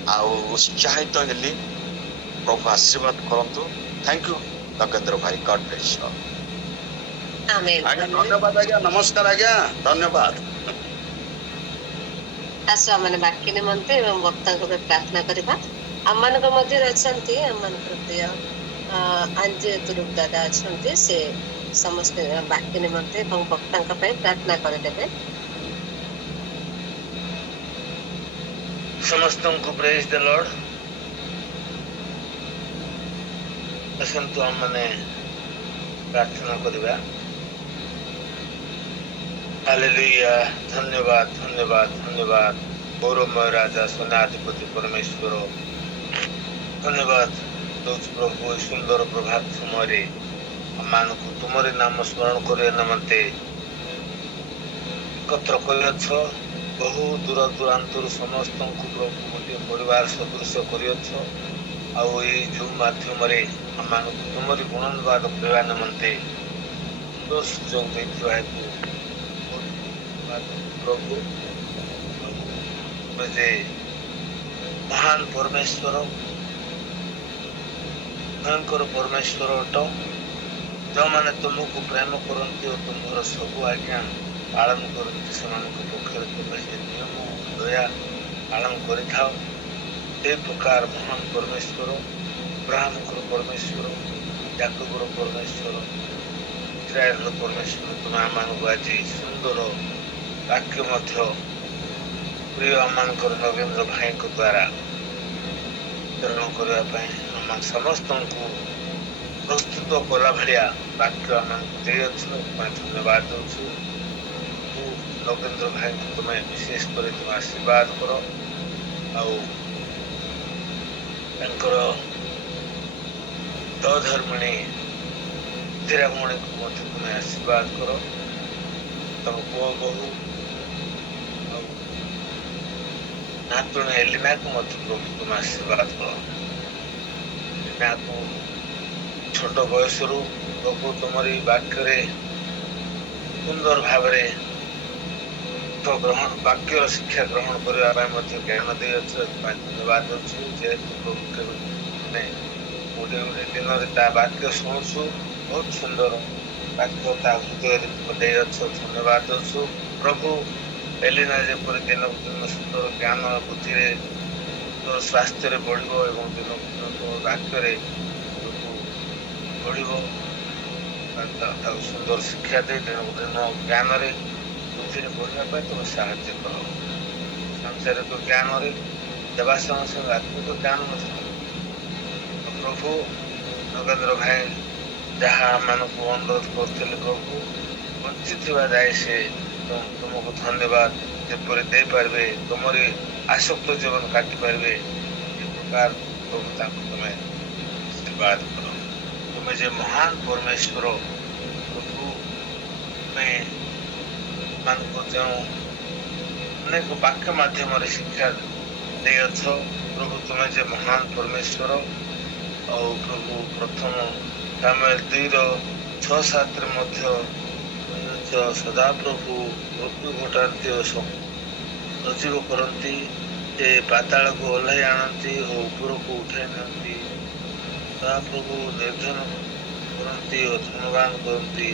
ଆଉ ଉତ୍ସାହିତ ହେଲି। ପ୍ରଭୁ ଆଶୀର୍ବାଦ କରନ୍ତୁ। ଥ୍ୟାଙ୍କ ୟୁ ନଗେନ୍ଦ୍ର ଭାଇ, ଗଡ୍ ବ୍ଲେସ୍ ୟୁ। ଆମେନ୍। ଆଜ୍ଞା ଧନ୍ୟବାଦ ଆଜ୍ଞା, ନମସ୍କାର ଆଜ୍ଞା, ଧନ୍ୟବାଦ। ଆସ ଆମମାନେ ବାକ୍ୟ ନିମନ୍ତେ ଏବଂ ବକ୍ତାଙ୍କ ପାଇଁ ପ୍ରାର୍ଥନା କରିବା। ଆମମାନଙ୍କ ମଧ୍ୟରେ ଅଛନ୍ତି ଆମମାନଙ୍କର ପ୍ରିୟ ଆଞ୍ଜେ ତୁରୁପ ଦାଦା ଅଛନ୍ତି, ସେ ସମସ୍ତେ ବାକ୍ୟ ନିମନ୍ତେ ଏବଂ ବକ୍ତାଙ୍କ ପାଇଁ ପ୍ରାର୍ଥନା କରିଦେବେ। ସମସ୍ତଙ୍କୁ ପ୍ରେଜ୍ ଦ ଲର୍ଡ। ଆସନ୍ତୁ ଆମମାନେ ପ୍ରାର୍ଥନା କରିବା। ହାଲେଲୁୟା। ଧନ୍ୟବାଦ ଧନ୍ୟବାଦ ଧନ୍ୟବାଦ ଗୌରବମୟ ରାଜା ସେନାଧିପତି ପରମେଶ୍ୱର, ଧନ୍ୟବାଦ ଦଉଛି ପ୍ରଭୁ ଏ ସୁନ୍ଦର ପ୍ରଭାତ ସମୟରେ ଆମମାନଙ୍କୁ ତୁମରି ନାମ ସ୍ମରଣ କରିବା ନିମନ୍ତେ ଏକତ୍ର କରିଅଛ। ବହୁ ଦୂର ଦୂରାନ୍ତରୁ ସମସ୍ତଙ୍କୁ ପ୍ରଭୁ ଗୋଟିଏ ପରିବାର ସଦୃଶ କରିଅଛ। ଆଉ ଏଇ ଯୋଉ ମାଧ୍ୟମରେ ଆମମାନଙ୍କୁ ତୁମରି ଗୁଣାନୁବାଦ କରିବା ନିମନ୍ତେ ସୁନ୍ଦର ସୁଯୋଗ ଦେଇଥିବା ହେତୁ ପ୍ରଭୁ, ତୁମେ ଯେ ମହାନ ପରମେଶ୍ୱର, ଭୟଙ୍କର ପରମେଶ୍ୱର ଅଟ। ଯେଉଁମାନେ ତୁମକୁ ପ୍ରେମ କରନ୍ତି ଓ ତୁମର ସବୁ ଆଜ୍ଞା ପାଳନ କରନ୍ତି ସେମାନଙ୍କ ପକ୍ଷରେ ତୁମେ ସେ ନିୟମ ଦୟା ପାଳନ କରିଥାଅ। ସେ ପ୍ରକାର ମହାନ ପରମେଶ୍ୱର, ଅବ୍ରାହମଙ୍କର ପରମେଶ୍ୱର, ଯାକବର ପରମେଶ୍ୱର, ଇସ୍ରାଏଲର ପରମେଶ୍ୱର, ତୁମେ ଆମମାନଙ୍କୁ ଆଜି ସୁନ୍ଦର ବାକ୍ୟ ମଧ୍ୟ ପ୍ରିୟ ଆମମାନଙ୍କର ନଗେନ୍ଦ୍ର ଭାଇଙ୍କ ଦ୍ୱାରା ବିତରଣ କରିବା ପାଇଁ ଆମ ସମସ୍ତଙ୍କୁ ପ୍ରସ୍ତୁତ କଲା ଭଳିଆ ବାକ୍ୟ ଆମମାନଙ୍କୁ ଦେଇଅଛ। ପାଇଁ ଧନ୍ୟବାଦ ଦେଉଛୁ। ନଗେନ୍ଦ୍ର ଭାଇଙ୍କୁ ତୁମେ ବିଶେଷ କରି ତୁମେ ଆଶୀର୍ବାଦ କର। ଆଉ ତାଙ୍କର ଧର୍ମିଣୀ ଧୀରାମଣିକୁ ମଧ୍ୟ ତୁମେ ଆଶୀର୍ବାଦ କର। ତମ ପୁଅ ବୋହୂ ଆଉ ନାତୁଣୀ ଏଲିନାକୁ ମଧ୍ୟ ପ୍ରଭୁ ତୁମେ ଆଶୀର୍ବାଦ କର। ଏଲିନାକୁ ଛୋଟ ବୟସରୁ ପ୍ରଭୁ ତୁମରି ବାକ୍ୟରେ ସୁନ୍ଦର ଭାବରେ ବାକ୍ୟର ଶିକ୍ଷା ଗ୍ରହଣ କରିବା ପାଇଁ ମଧ୍ୟ ଜ୍ଞାନ ଦେଇଅଛ। ଏଥିପାଇଁ ଧନ୍ୟବାଦ ଦେଉଛୁ। ଯେହେତୁ ପ୍ରଭୁ ଆମେ ଗୋଟେ ଗୋଟେ ଦିନରେ ତା ବାକ୍ୟ ଶୁଣୁଛୁ, ବହୁତ ସୁନ୍ଦର ବାକ୍ୟ ତା ହୃଦୟରେ ଦେଇଅଛ। ଧନ୍ୟବାଦ ଦେଉଛୁ ପ୍ରଭୁ। ଏଲିନା ଯେପରି ଦିନକୁ ଦିନ ସୁନ୍ଦର ଜ୍ଞାନ ବୁଦ୍ଧିରେ ସୁନ୍ଦର ସ୍ୱାସ୍ଥ୍ୟରେ ବଢ଼ିବ ଏବଂ ଦିନକୁ ଦିନ ବାକ୍ୟରେ ବଢ଼ିବ, ତାକୁ ସୁନ୍ଦର ଶିକ୍ଷା ଦେଇ ଦିନକୁ ଦିନ ଜ୍ଞାନରେ ବୁଦ୍ଧିରେ ବଢ଼ିବା ପାଇଁ ତୁମେ ସାହାଯ୍ୟ କର। ସାଂସାରିକ ଜ୍ଞାନରେ ଦେବା ସଙ୍ଗେ ସଙ୍ଗେ ଆତ୍ମିକ ଜ୍ଞାନ ମଧ୍ୟ ପ୍ରଭୁ। ନଗେନ୍ଦ୍ର ଭାଇ ଯାହା ଆମମାନଙ୍କୁ ଅନୁରୋଧ କରୁଥିଲେ ପ୍ରଭୁ, ବଞ୍ଚିଥିବା ଯାଏ ସେ ତୁମକୁ ଧନ୍ୟବାଦ ଯେପରି ଦେଇପାରିବେ, ତୁମରି ଆସକ୍ତ ଜୀବନ କାଟିପାରିବେ, ଏ ପ୍ରକାର ପ୍ରଭୁ ତାଙ୍କୁ ତୁମେ ଆଶୀର୍ବାଦ କର। ତୁମେ ଯେ ମହାନ ପରମେଶ୍ୱର ପ୍ରଭୁ, ତୁମେ ମାନଙ୍କୁ ଯେଉଁ ଅନେକ ବାକ୍ୟ ମାଧ୍ୟମରେ ଶିକ୍ଷା ଦେଇଅଛ ପ୍ରଭୁ, ତୁମେ ଯେ ମହାନ ପରମେଶ୍ୱର। ଆଉ ପ୍ରଭୁ ପ୍ରଥମ ସାମୁଏଲ 2:6-7 ମଧ୍ୟ ସଦାପ୍ରଭୁ ମୃତ୍ୟୁ ଘଟାନ୍ତି ଓ ସଜୀବ କରନ୍ତି, ସେ ପାତାଳକୁ ଓହ୍ଲାଇ ଆଣନ୍ତି ଓ ଉପରକୁ ଉଠାଇ ନିଅନ୍ତି। ସଦାପ୍ରଭୁ ନିର୍ଦ୍ଧନ କରନ୍ତି ଓ ଧନବାନ କରନ୍ତି,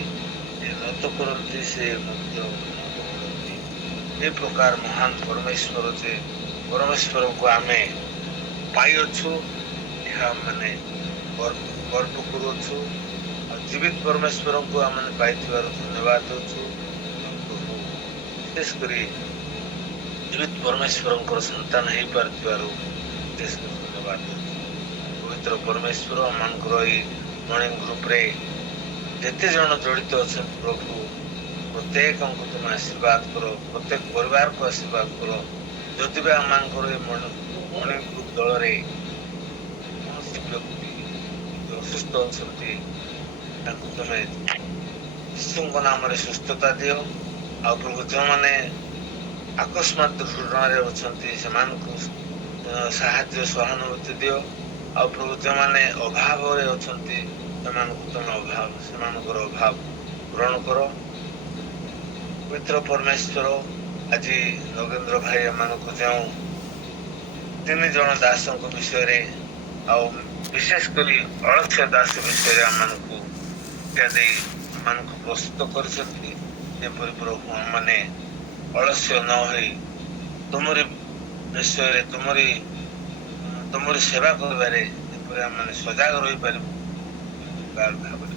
ସେ ନତ କରନ୍ତି, ସେ ମଧ୍ୟ ଉନ୍ନତ କରନ୍ତି। ଏ ପ୍ରକାର ମହାନ ପରମେଶ୍ୱର ଯେ ପରମେଶ୍ୱରଙ୍କୁ ଆମେ ପାଇଅଛୁ, ଏହା ମାନେ ଗର୍ବ କରୁଅଛୁ। ଆଉ ଜୀବିତ ପରମେଶ୍ୱରଙ୍କୁ ଆମେ ପାଇଥିବାରୁ ଧନ୍ୟବାଦ ଦେଉଛୁ। ବିଶେଷ କରି ଜୀବିତ ପରମେଶ୍ୱରଙ୍କର ସନ୍ତାନ ହେଇପାରୁଥିବାରୁ ବିଶେଷ କରି ଧନ୍ୟବାଦ ଦେଉଛୁ। ପବିତ୍ର ପରମେଶ୍ୱର, ଆମମାନଙ୍କର ଏଇ ମର୍ଣ୍ଣିଂ ଗ୍ରୁପରେ ଯେତେ ଜଣ ଜଡ଼ିତ ଅଛନ୍ତି ପ୍ରଭୁ, ପ୍ରତ୍ୟେକଙ୍କୁ ତୁମେ ଆଶୀର୍ବାଦ କର, ପ୍ରତ୍ୟେକ ପରିବାରକୁ ଆଶୀର୍ବାଦ କର। ଯଦି ବି ଆମମାନଙ୍କର ଏ ମର୍ଣ୍ଣିଂ ଗ୍ରୁପ ଦଳରେ କୌଣସି ବ୍ୟକ୍ତି ଅସୁସ୍ଥ ଅଛନ୍ତି, ତାଙ୍କୁ ତୁମେ ଯୀଶୁଙ୍କ ନାମରେ ସୁସ୍ଥତା ଦିଅ। ଆଉ ପ୍ରଭୁ ଯେଉଁମାନେ ଅକସ୍ମାତ ଦୁର୍ଘଟଣାରେ ଅଛନ୍ତି ସେମାନଙ୍କୁ ସାହାଯ୍ୟ ସହାନୁଭୂତି ଦିଅ। ଆଉ ପ୍ରଭୁ ଯେଉଁମାନେ ଅଭାବରେ ଅଛନ୍ତି ସେମାନଙ୍କୁ ତୁମେ ସେମାନଙ୍କର ଅଭାବ ପୂରଣ କର। ପବିତ୍ର ପରମେଶ୍ୱର, ଆଜି ନଗେନ୍ଦ୍ର ଭାଇ ଏମାନଙ୍କୁ ଯେଉଁ 3 ଜଣ ଦାସଙ୍କ ବିଷୟରେ ଆଉ ବିଶେଷ କରି ଅଳକ୍ଷ୍ୟ ଦାସ ବିଷୟରେ ଆମମାନଙ୍କୁ ଶିକ୍ଷା ଦେଇ ଆମମାନଙ୍କୁ ପ୍ରସ୍ତୁତ କରିଛନ୍ତି, ଯେପରି ପ୍ରଭୁ ଆମମାନେ ଅଳସ୍ୟ ନ ହୋଇ ତୁମରି ବିଷୟରେ ତୁମରି ସେବା କରିବାରେ ଯେପରି ଆମମାନେ ସଜାଗ ରହିପାରିବୁ, ଭାବରେ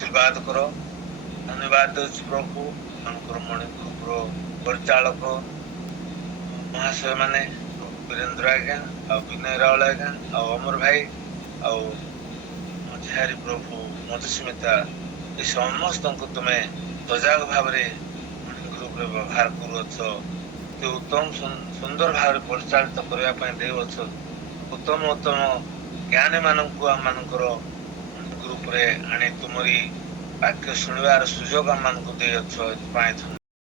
ଆଶୀର୍ବାଦ କର। ଧନ୍ୟବାଦ ଦେଉଛି ପ୍ରଭୁ। ମାନଙ୍କର ମର୍ଣ୍ଣିଂ ଗ୍ରୁପର ପରିଚାଳକ ମହାଶୟ ମାନେ, ବୀରେନ୍ଦ୍ର ଆଜ୍ଞା, ଆଉ ବିନୟ ରାଉଳ ଆଜ୍ଞା, ଆଉ ଅମର ଭାଇ, ଆଉ ଝାରି ପ୍ରଭୁ ମଧୁସ୍ମିତା ଏ ସମସ୍ତଙ୍କୁ ତୁମେ ସଜାଗ ଭାବରେ ମର୍ଣ୍ଣିଂ ଗ୍ରୁପରେ ବ୍ୟବହାର କରୁଅଛ, ସେ ଉତ୍ତମ ସୁନ୍ଦର ଭାବରେ ପରିଚାଳିତ କରିବା ପାଇଁ ଦେଉଅଛ। ଉତ୍ତମ ଉତ୍ତମ ଜ୍ଞାନୀ ମାନଙ୍କୁ ଆମମାନଙ୍କର ଗ୍ରୁପରେ ଆଣି ତୁମରି ବାକ୍ୟ ଶୁଣିବାର ସୁଯୋଗ ଆମମାନଙ୍କୁ ଦେଇଅଛ। ଏଥିପାଇଁ